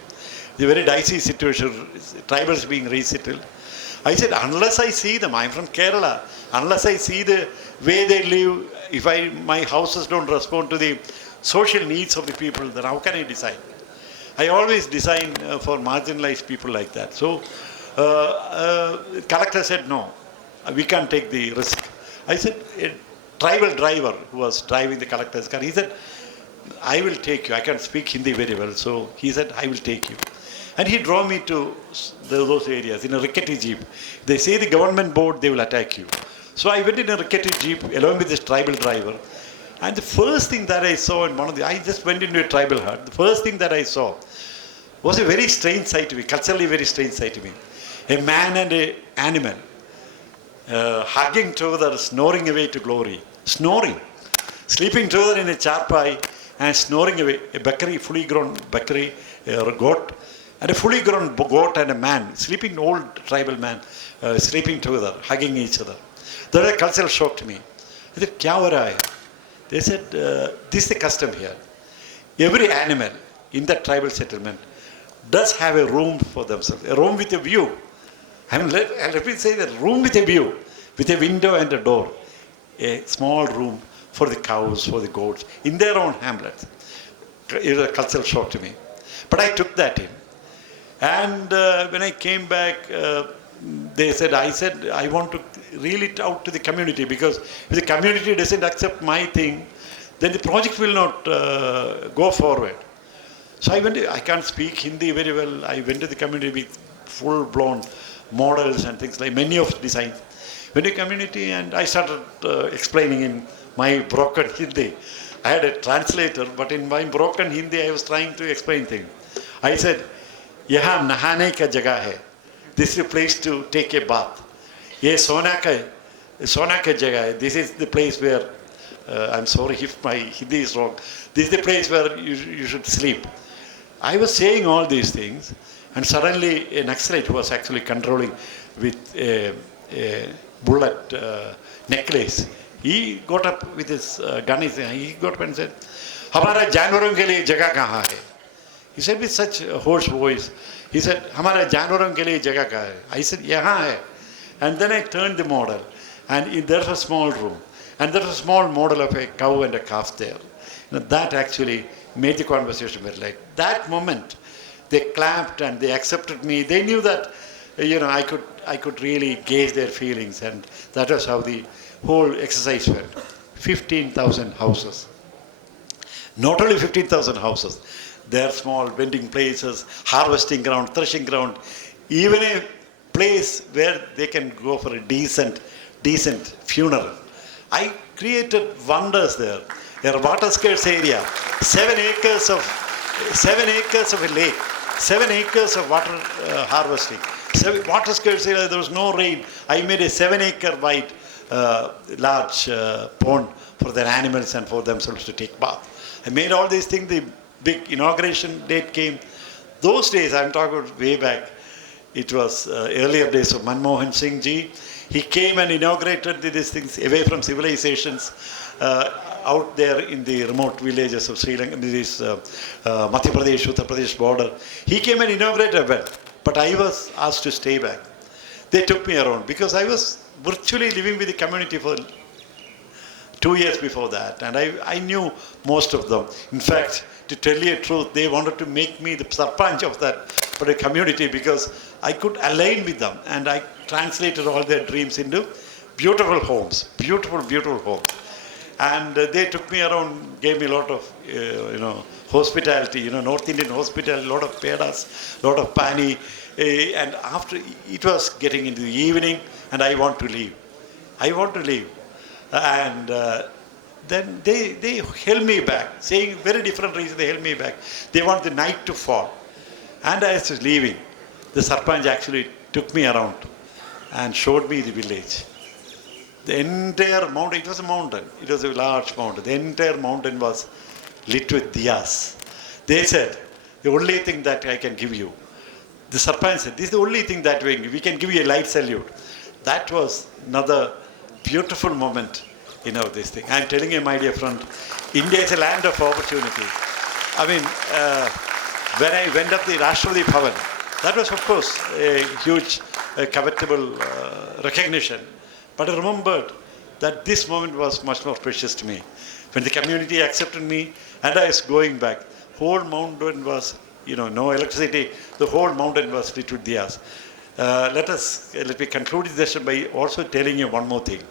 It's a very dicey situation, tribals being resettled. I said, unless I see them, I'm from Kerala, unless I see the way they live, if my houses don't respond to the social needs of the people, then how can I design? I always design for marginalized people like that. So, collector said, no, we can't take the risk. I said, a tribal driver who was driving the collector's car, he said, I will take you. I can speak Hindi very well. So he said, I will take you. And he drove me to those areas in a rickety jeep. They say the government board, they will attack you. So I went in a rickety jeep along with this tribal driver. And the first thing that I saw in I just went into a tribal hut. The first thing that I saw was a very strange sight to me, culturally very strange sight to me. A man and an animal hugging together, snoring away to glory. Snoring. Sleeping together in a charpai and snoring away. A bakri, fully grown bakri, a goat, and a fully grown goat and a man, sleeping old tribal man, sleeping together, hugging each other. That was a cultural shock to me. I said, kya ho raha hai? They said, this is the custom here. Every animal in that tribal settlement does have a room for themselves, a room with a view. Let me say that, room with a view, with a window and a door. A small room for the cows, for the goats, in their own hamlets. It was a cultural shock to me. But I took that in. And when I came back, I said, I want to reel it out to the community, because if the community doesn't accept my thing, then the project will not go forward. So I can't speak Hindi very well. I went to the community with full-blown models and things like many of designs. Went to the community and I started explaining in my broken Hindi. I had a translator, but in my broken Hindi, I was trying to explain things. I said, "Yahan nahane ka jagah hai. This is a place to take a bath. Ye sona ka jagah hai. This is the place where, I'm sorry if my Hindi is wrong, this is the place where you should sleep." I was saying all these things, and suddenly an Naxalite who was actually controlling with a bullet necklace, he got up with his gun. He got up and said, "Hamara जानवरों के लिए जगह कहाँ है?" He said with such a hoarse voice, he said, "हमारा जानवरों के लिए जगह कहाँ है?" I said, "यहाँ है." And then I turned the model, and there's a small room, and there's a small model of a cow and a calf there. That actually made the conversation very light. That moment, they clapped and they accepted me. They knew that, I could really gauge their feelings, and that was how the whole exercise went. 15,000 houses. Not only 15,000 houses, there are small vending places, harvesting ground, threshing ground, even a place where they can go for a decent funeral. I created wonders there. There are water scarce area, 7 acres of a lake, 7 acres of water harvesting. Water scarce area, there was no rain. I made a 7-acre wide large pond for their animals and for themselves to take bath. I made all these things. The big inauguration date came. Those days, I'm talking about way back, it was earlier days of Manmohan Singh ji. He came and inaugurated these things away from civilizations out there in the remote villages of Sri Lanka, this Madhya Pradesh, Uttar Pradesh border. He came and inaugurated well, but I was asked to stay back. They took me around because I was virtually living with the community for 2 years before that, and I knew most of them. In fact, to tell you the truth, they wanted to make me the sarpanch of that particular community because I could align with them, and I translated all their dreams into beautiful homes, beautiful, beautiful homes. And they took me around, gave me a lot of, hospitality, North Indian hospitality, a lot of pedas, a lot of pani. And after, it was getting into the evening, and I want to leave. I want to leave. And then they held me back, saying very different reason they held me back. They want the night to fall. And as I was leaving, the Sarpanch actually took me around and showed me the village. The entire mountain, it was a mountain, it was a large mountain. The entire mountain was lit with diyas. They said, the only thing that I can give you, the Sarpanch said, this is the only thing that we can give you a light salute. That was another beautiful moment, this thing. I'm telling you, my dear friend, India is a land of opportunity. I mean, when I went up the Rashtrapati Bhavan, that was, of course, a huge, covetable recognition. But I remembered that this moment was much more precious to me. When the community accepted me and I was going back, whole mountain was, no electricity, the whole mountain was lit with diyas. Let me conclude this session by also telling you one more thing.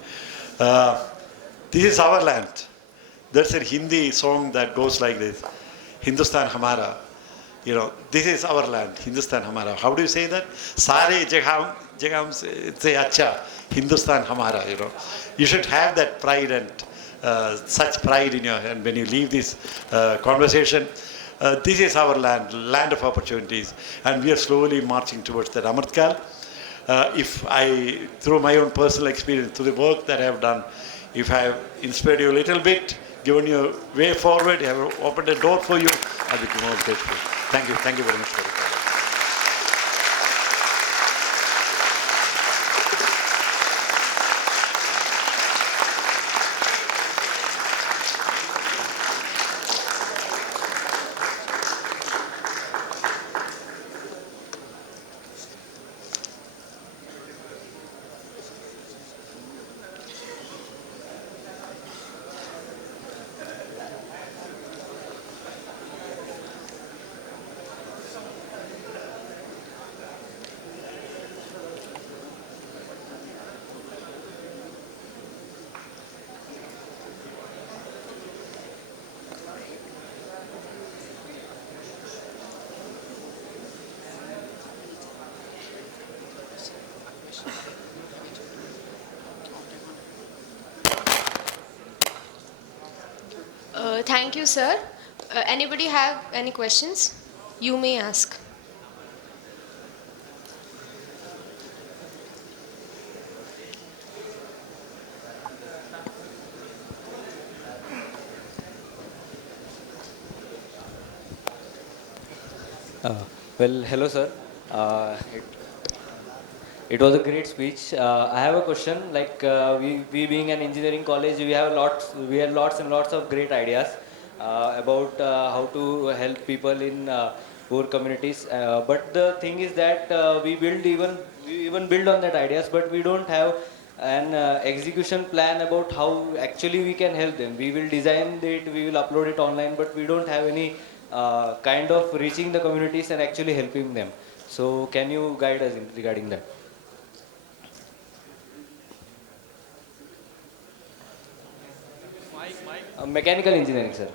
This is our land. There's a Hindi song that goes like this, Hindustan Hamara. This is our land, Hindustan Hamara. How do you say that? Sare jagam se acha, Hindustan Hamara, You should have that pride and such pride in your hand when you leave this conversation. This is our land, land of opportunities, and we are slowly marching towards that Amritkaal. If I, through my own personal experience, through the work that I have done, if I have inspired you a little bit, given you a way forward, have opened a door for you, I'll be more grateful. Thank you very much for it. Thank you, sir. Anybody have any questions? You may ask. Hello, sir. It was a great speech. I have a question. Like we being an engineering college, we have lots and lots of great ideas about how to help people in poor communities. But the thing is that we even build on that ideas, but we don't have an execution plan about how actually we can help them. We will design it, we will upload it online, but we don't have any kind of reaching the communities and actually helping them. So can you guide us regarding that? Mechanical engineering, sir.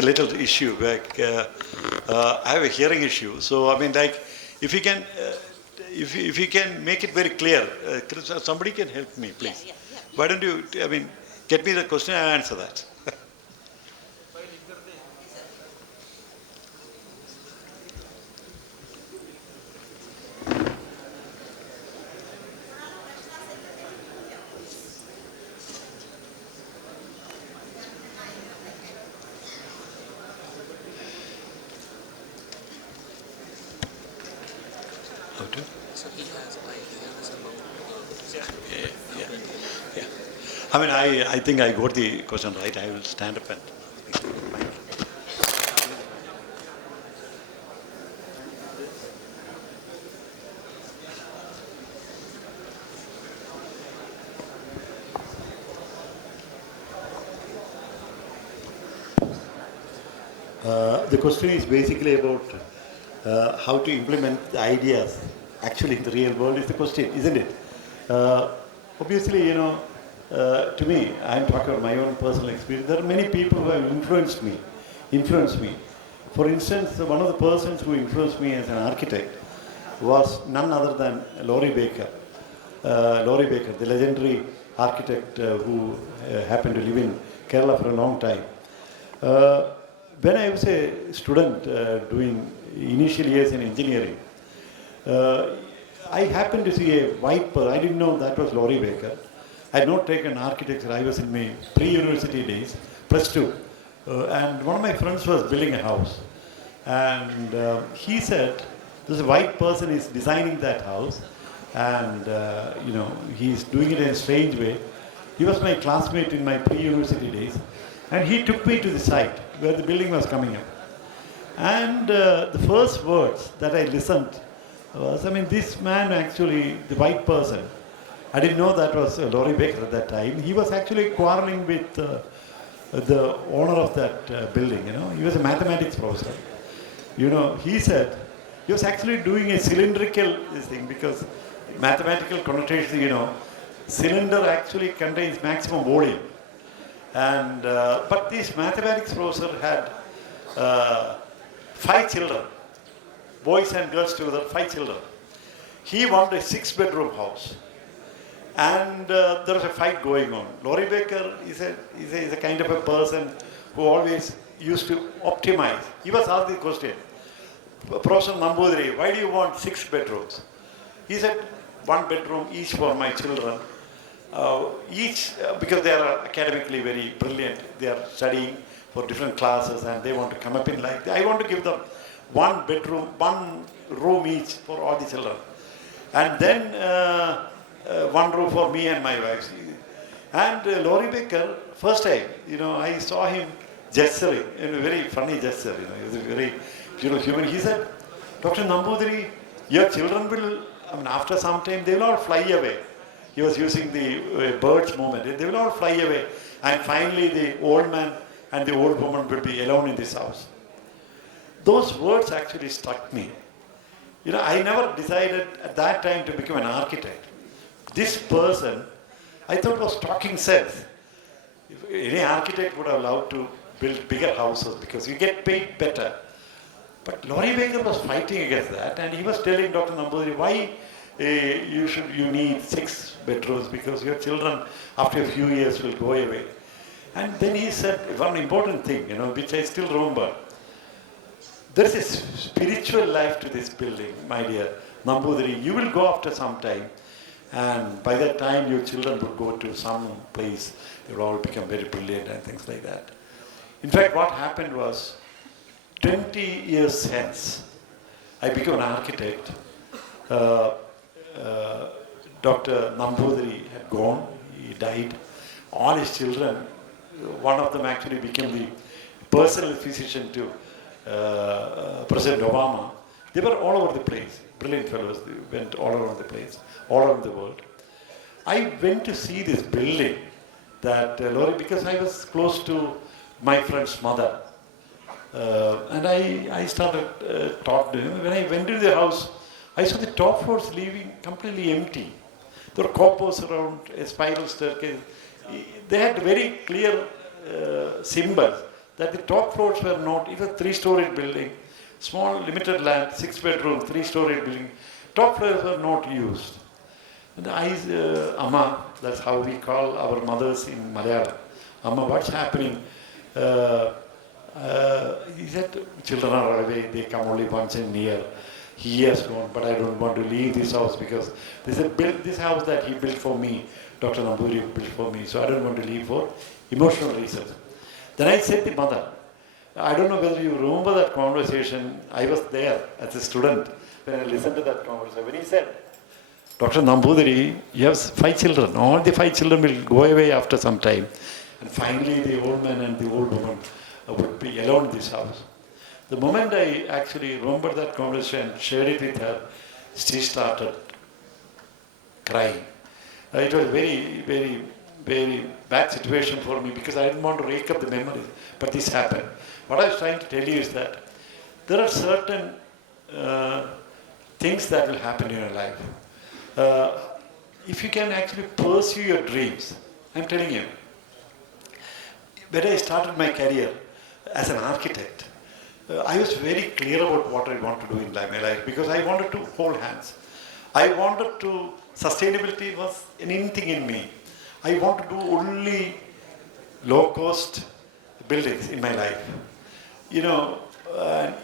a little issue. I have a hearing issue. So, I mean, like, if you can, if you can make it very clear, somebody can help me, please. Why don't you, I mean, get me the question and answer that. How to? Yeah. I mean, I think I got the question right. I will stand up and. The question is basically about how to implement the ideas actually in the real world is the question, isn't it? Obviously, to me, I'm talking about my own personal experience. There are many people who have influenced me. For instance, one of the persons who influenced me as an architect was none other than Laurie Baker. The legendary architect who happened to live in Kerala for a long time. When I was a student doing initial years in engineering, I happened to see a white person. I didn't know that was Laurie Baker. I had not taken architecture. I was in my pre-university days, plus two. And one of my friends was building a house. And he said, this white person is designing that house. And, he's doing it in a strange way. He was my classmate in my pre-university days. And he took me to the site where the building was coming up. And the first words that I listened was, this man actually, the white person, I didn't know that was Laurie Baker at that time. He was actually quarreling with the owner of that building, He was a mathematics professor. He said, he was actually doing a cylindrical thing because mathematical connotations, cylinder actually contains maximum volume. And but this mathematics professor had 5 children, boys and girls together, 5 children. He wanted a 6-bedroom house, and there was a fight going on. Laurie Baker is a kind of a person who always used to optimize. He was asked the question, Professor Nambudiri, why do you want 6 bedrooms? He said, 1 bedroom each for my children. Because they are academically very brilliant, they are studying for different classes and they want to come up in life. I want to give them 1 bedroom, 1 room each for all the children. And then 1 room for me and my wife. And Laurie Baker, first time, I saw him gesturing, in a very funny gesture, he was a very, human. He said, Dr. Nambudiri, your children will, after some time, they will all fly away. He was using the bird's movement. They will all fly away. And finally, the old man and the old woman will be alone in this house. Those words actually struck me. I never decided at that time to become an architect. This person, I thought was talking sense. If any architect would have loved to build bigger houses because you get paid better. But Laurie Baker was fighting against that, and he was telling Dr. Nambudiri, why you need 6 bedrooms because your children after a few years will go away. And then he said one important thing, which I still remember. There is a spiritual life to this building, my dear Nambudiri. You will go after some time, and by that time your children will go to some place. They will all become very brilliant and things like that. In fact, what happened was 20 years hence, I became an architect. Dr. Nambudiri had gone, he died. All his children, one of them actually became the personal physician to President Obama. They were all over the place, brilliant fellows, they went all around the place, all around the world. I went to see this building that Laurie, because I was close to my friend's mother. And I started talking to him. When I went into the house, I saw the top floors leaving completely empty. There were coppers around, a spiral staircase. They had very clear symbols that the top floors were not, it was 3-story building, small limited land, 6-bedroom, 3-story building, top floors were not used. And Amma, that's how we call our mothers in Malayalam. Amma, what's happening? He said, children are away, they come only once in a year. He has gone, but I don't want to leave this house because this house that he built for me, Dr. Namburi built for me, so I don't want to leave for emotional reasons. Then I said to the mother, I don't know whether you remember that conversation. I was there as a student when I listened to that conversation. When he said, Dr. Nambudiri, you have 5 children. All the 5 children will go away after some time. And finally, the old man and the old woman would be alone in this house. The moment I actually remembered that conversation and shared it with her, she started crying. It was a very, very, very bad situation for me because I didn't want to rake up the memories. But this happened. What I was trying to tell you is that there are certain things that will happen in your life. If you can actually pursue your dreams, I'm telling you, when I started my career as an architect, I was very clear about what I want to do in my life because I wanted to hold hands. I wanted to, sustainability was anything in me. I want to do only low-cost buildings in my life. You know,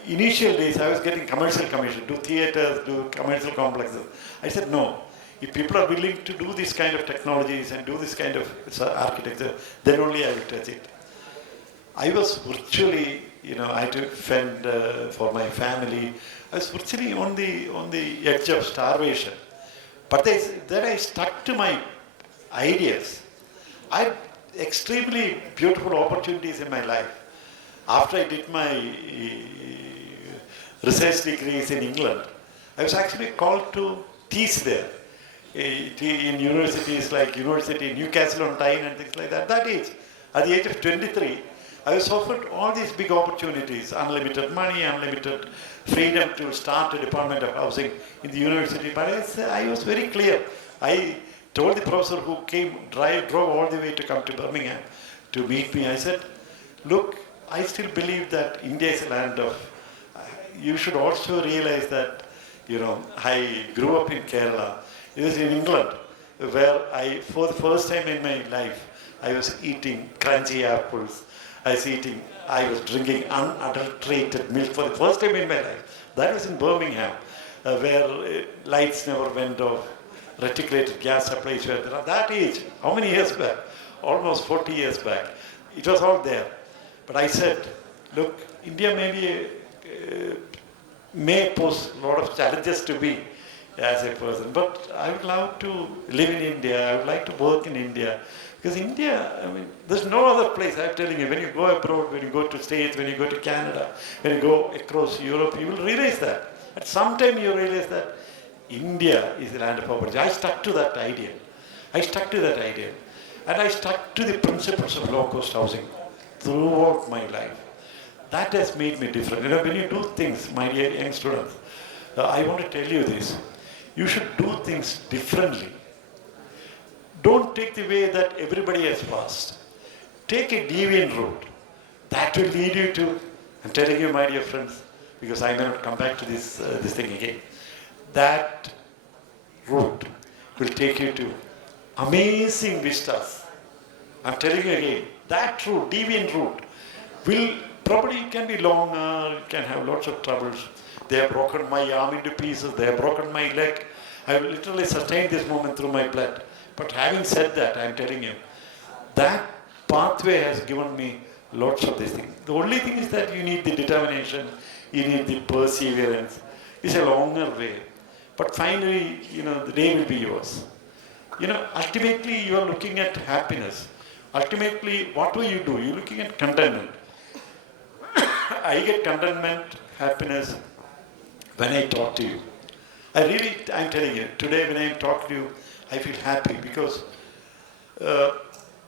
initial days I was getting commercial commission, do theaters, do commercial complexes. I said no. If people are willing to do this kind of technologies and do this kind of architecture, then only I will touch it. I was virtually, I had to fend for my family. I was virtually on the edge of starvation. But then I stuck to my ideas. I had extremely beautiful opportunities in my life. After I did my research degrees in England, I was actually called to teach there in universities like University Newcastle on Tyne and things like that. That age, at the age of 23, I was offered all these big opportunities, unlimited money, unlimited freedom to start a department of housing in the university. But I was very clear. I told the professor who drove all the way to come to Birmingham to meet me, I said, look, I still believe that India is a land of, you should also realize that, I grew up in Kerala. It was in England where for the first time in my life, I was eating crunchy apples. I was drinking unadulterated milk for the first time in my life. That was in Birmingham, where lights never went off, reticulated gas supplies were there. At that age, how many years back? Almost 40 years back. It was all there. But I said, look, India may pose a lot of challenges to me as a person, but I would love to live in India. I would like to work in India. Because India, there's no other place, I'm telling you, when you go abroad, when you go to States, when you go to Canada, when you go across Europe, you will realize that. At some time you realize that India is the land of opportunity. I stuck to that idea. And I stuck to the principles of low-cost housing throughout my life. That has made me different. When you do things, my dear young students, I want to tell you this. You should do things differently. Don't take the way that everybody has passed. Take a deviant route. That will lead you to, I'm telling you, my dear friends, because I may not come back to this thing again. That route will take you to amazing vistas. I'm telling you again, that route, deviant route, can be longer, can have lots of troubles. They have broken my arm into pieces, they have broken my leg. I have literally sustained this moment through my blood. But having said that, I'm telling you, that pathway has given me lots of these things. The only thing is that you need the determination, you need the perseverance. It's a longer way. But finally, the day will be yours. Ultimately, you are looking at happiness. Ultimately, what do? You're looking at contentment. I get contentment, happiness when I talk to you. I'm telling you, today when I talk to you, I feel happy because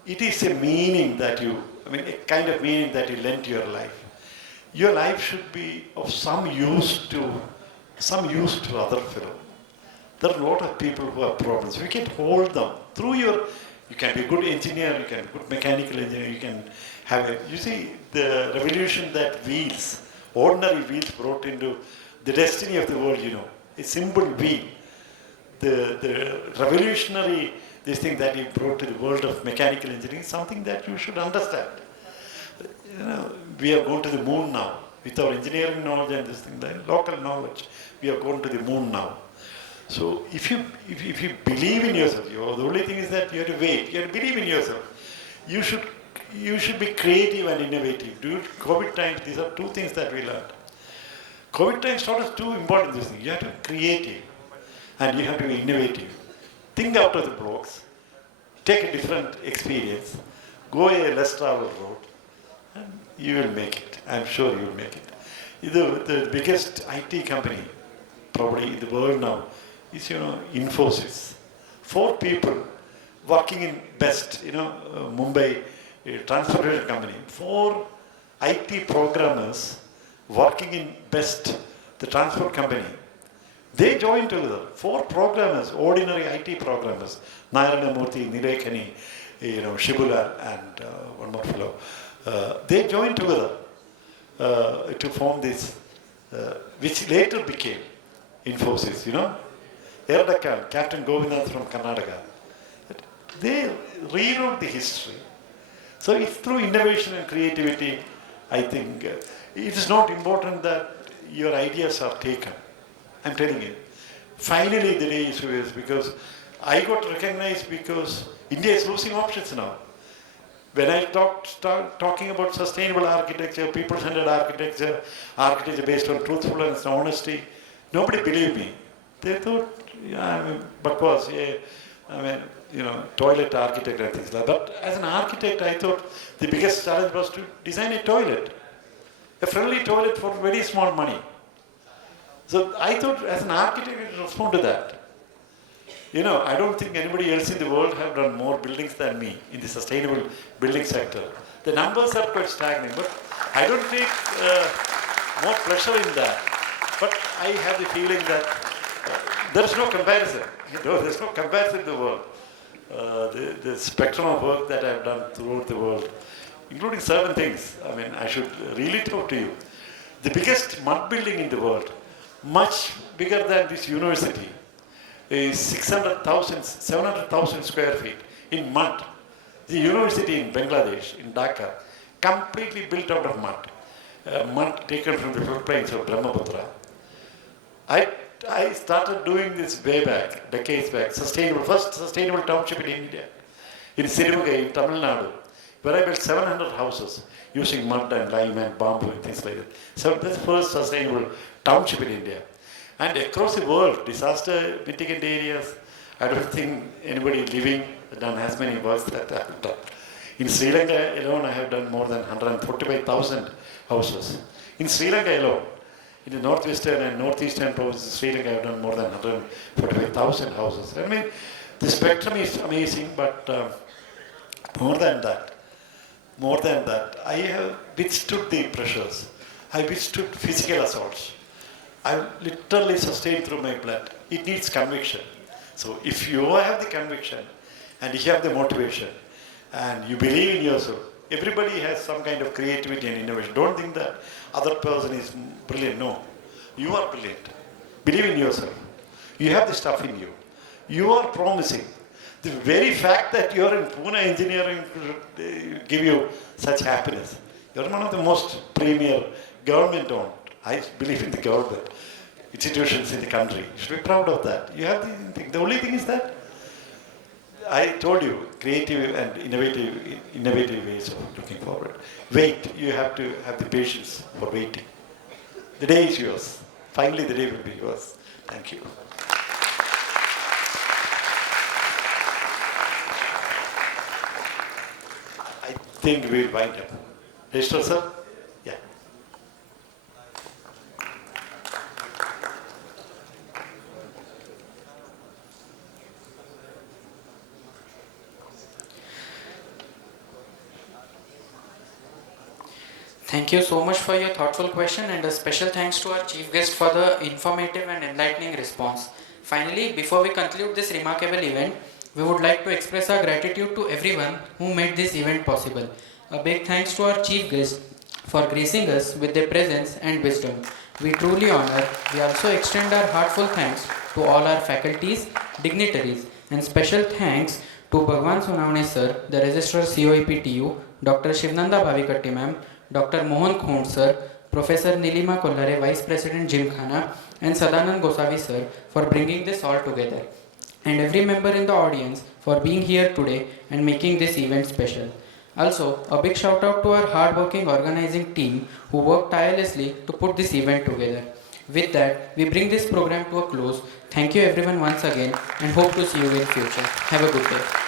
it is a meaning that a kind of meaning that you lend to your life. Your life should be of some use to other fellow. There are a lot of people who have problems. We can hold them through you can be a good engineer, you can be a good mechanical engineer, you can You see, the revolution that wheels, ordinary wheels brought into the destiny of the world, a simple wheel, the revolutionary, this thing that he brought to the world of mechanical engineering, is something that you should understand. We have gone to the moon now. With our engineering knowledge and this thing, the local knowledge, we have gone to the moon now. So if you believe in yourself, the only thing is that you have to wait. You have to believe in yourself. You should be creative and innovative. During COVID times, these are two things that we learned. COVID times taught us two important things. You have to be creative and you have to be innovative. Think out of the blocks. Take a different experience. Go a less traveled road. And you will make it. I'm sure you will make it. The biggest IT company probably in the world now is, Infosys. 4 people working in BEST, Mumbai transportation company. 4 IT programmers working in BEST, the transport company. They joined together. 4 programmers, ordinary IT programmers. Narayana Murthy, Nilekani, Shibula, and one more fellow. They joined together to form this, which later became Infosys, Amritkaal, Captain Govindan from Karnataka. They rewrote the history. So it's through innovation and creativity, I think, it is not important that your ideas are taken. I'm telling you. Finally, the day is yours, because I got recognized because India is losing options now. When I start talking about sustainable architecture, people-centered architecture, architecture based on truthfulness and honesty, nobody believed me. They thought, toilet architect and things like that. But as an architect, I thought the biggest challenge was to design a toilet. A friendly toilet for very small money. So I thought as an architect, I should respond to that. I don't think anybody else in the world have done more buildings than me in the sustainable building sector. The numbers are quite staggering, but I don't take more pleasure in that. But I have the feeling that there is no comparison. There's no comparison in the world. The spectrum of work that I've done throughout the world, including certain things, I should really talk to you. The biggest mud building in the world, much bigger than this university, is 700,000 square feet in mud. The university in Bangladesh, in Dhaka, completely built out of mud. Mud taken from the floodplains of Brahmaputra. I started doing this way back, decades back, first sustainable township in India, in Sirimugai, in Tamil Nadu, where I built 700 houses using mud and lime and bamboo and things like that. So that's the first sustainable township in India. And across the world, disaster mitigant areas, I don't think anybody living has done as many works that I have done. In Sri Lanka alone, I have done more than 145,000 houses. In Sri Lanka alone, in the northwestern and northeastern provinces of Sri Lanka, I have done more than 145,000 houses. The spectrum is amazing, but more than that, I have withstood the pressures. I withstood physical assaults. I literally sustained through my blood. It needs conviction. So if you have the conviction and you have the motivation and you believe in yourself, everybody has some kind of creativity and innovation. Don't think that other person is brilliant. No, you are brilliant. Believe in yourself. You have the stuff in you. You are promising. The very fact that you are in Pune engineering should give you such happiness. You are one of the most premier government-owned. I believe in the government institutions in the country. You should be proud of that. You have the thing. The only thing is that I told you, creative and innovative ways of looking forward. Wait. You have to have the patience for waiting. The day is yours. Finally, the day will be yours. Thank you. I think we'll wind up. Registrar, sir? Yeah. Thank you so much for your thoughtful question, and a special thanks to our chief guest for the informative and enlightening response. Finally, before we conclude this remarkable event, we would like to express our gratitude to everyone who made this event possible. A big thanks to our chief guest for gracing us with their presence and wisdom. We truly honor. We also extend our heartfelt thanks to all our faculties, dignitaries, and special thanks to Bhagwan Sunavane sir, the Registrar COEPTU, Dr. Shivnanda Bhavikatti ma'am, Dr. Mohan Khond sir, Professor Nilima Kollare, Vice President Gymkhana, and Sadanand Gosavi sir for bringing this all together, and every member in the audience for being here today and making this event special. Also, a big shout out to our hard-working organizing team who worked tirelessly to put this event together. With that, we bring this program to a close. Thank you everyone once again and hope to see you in future. Have a good day.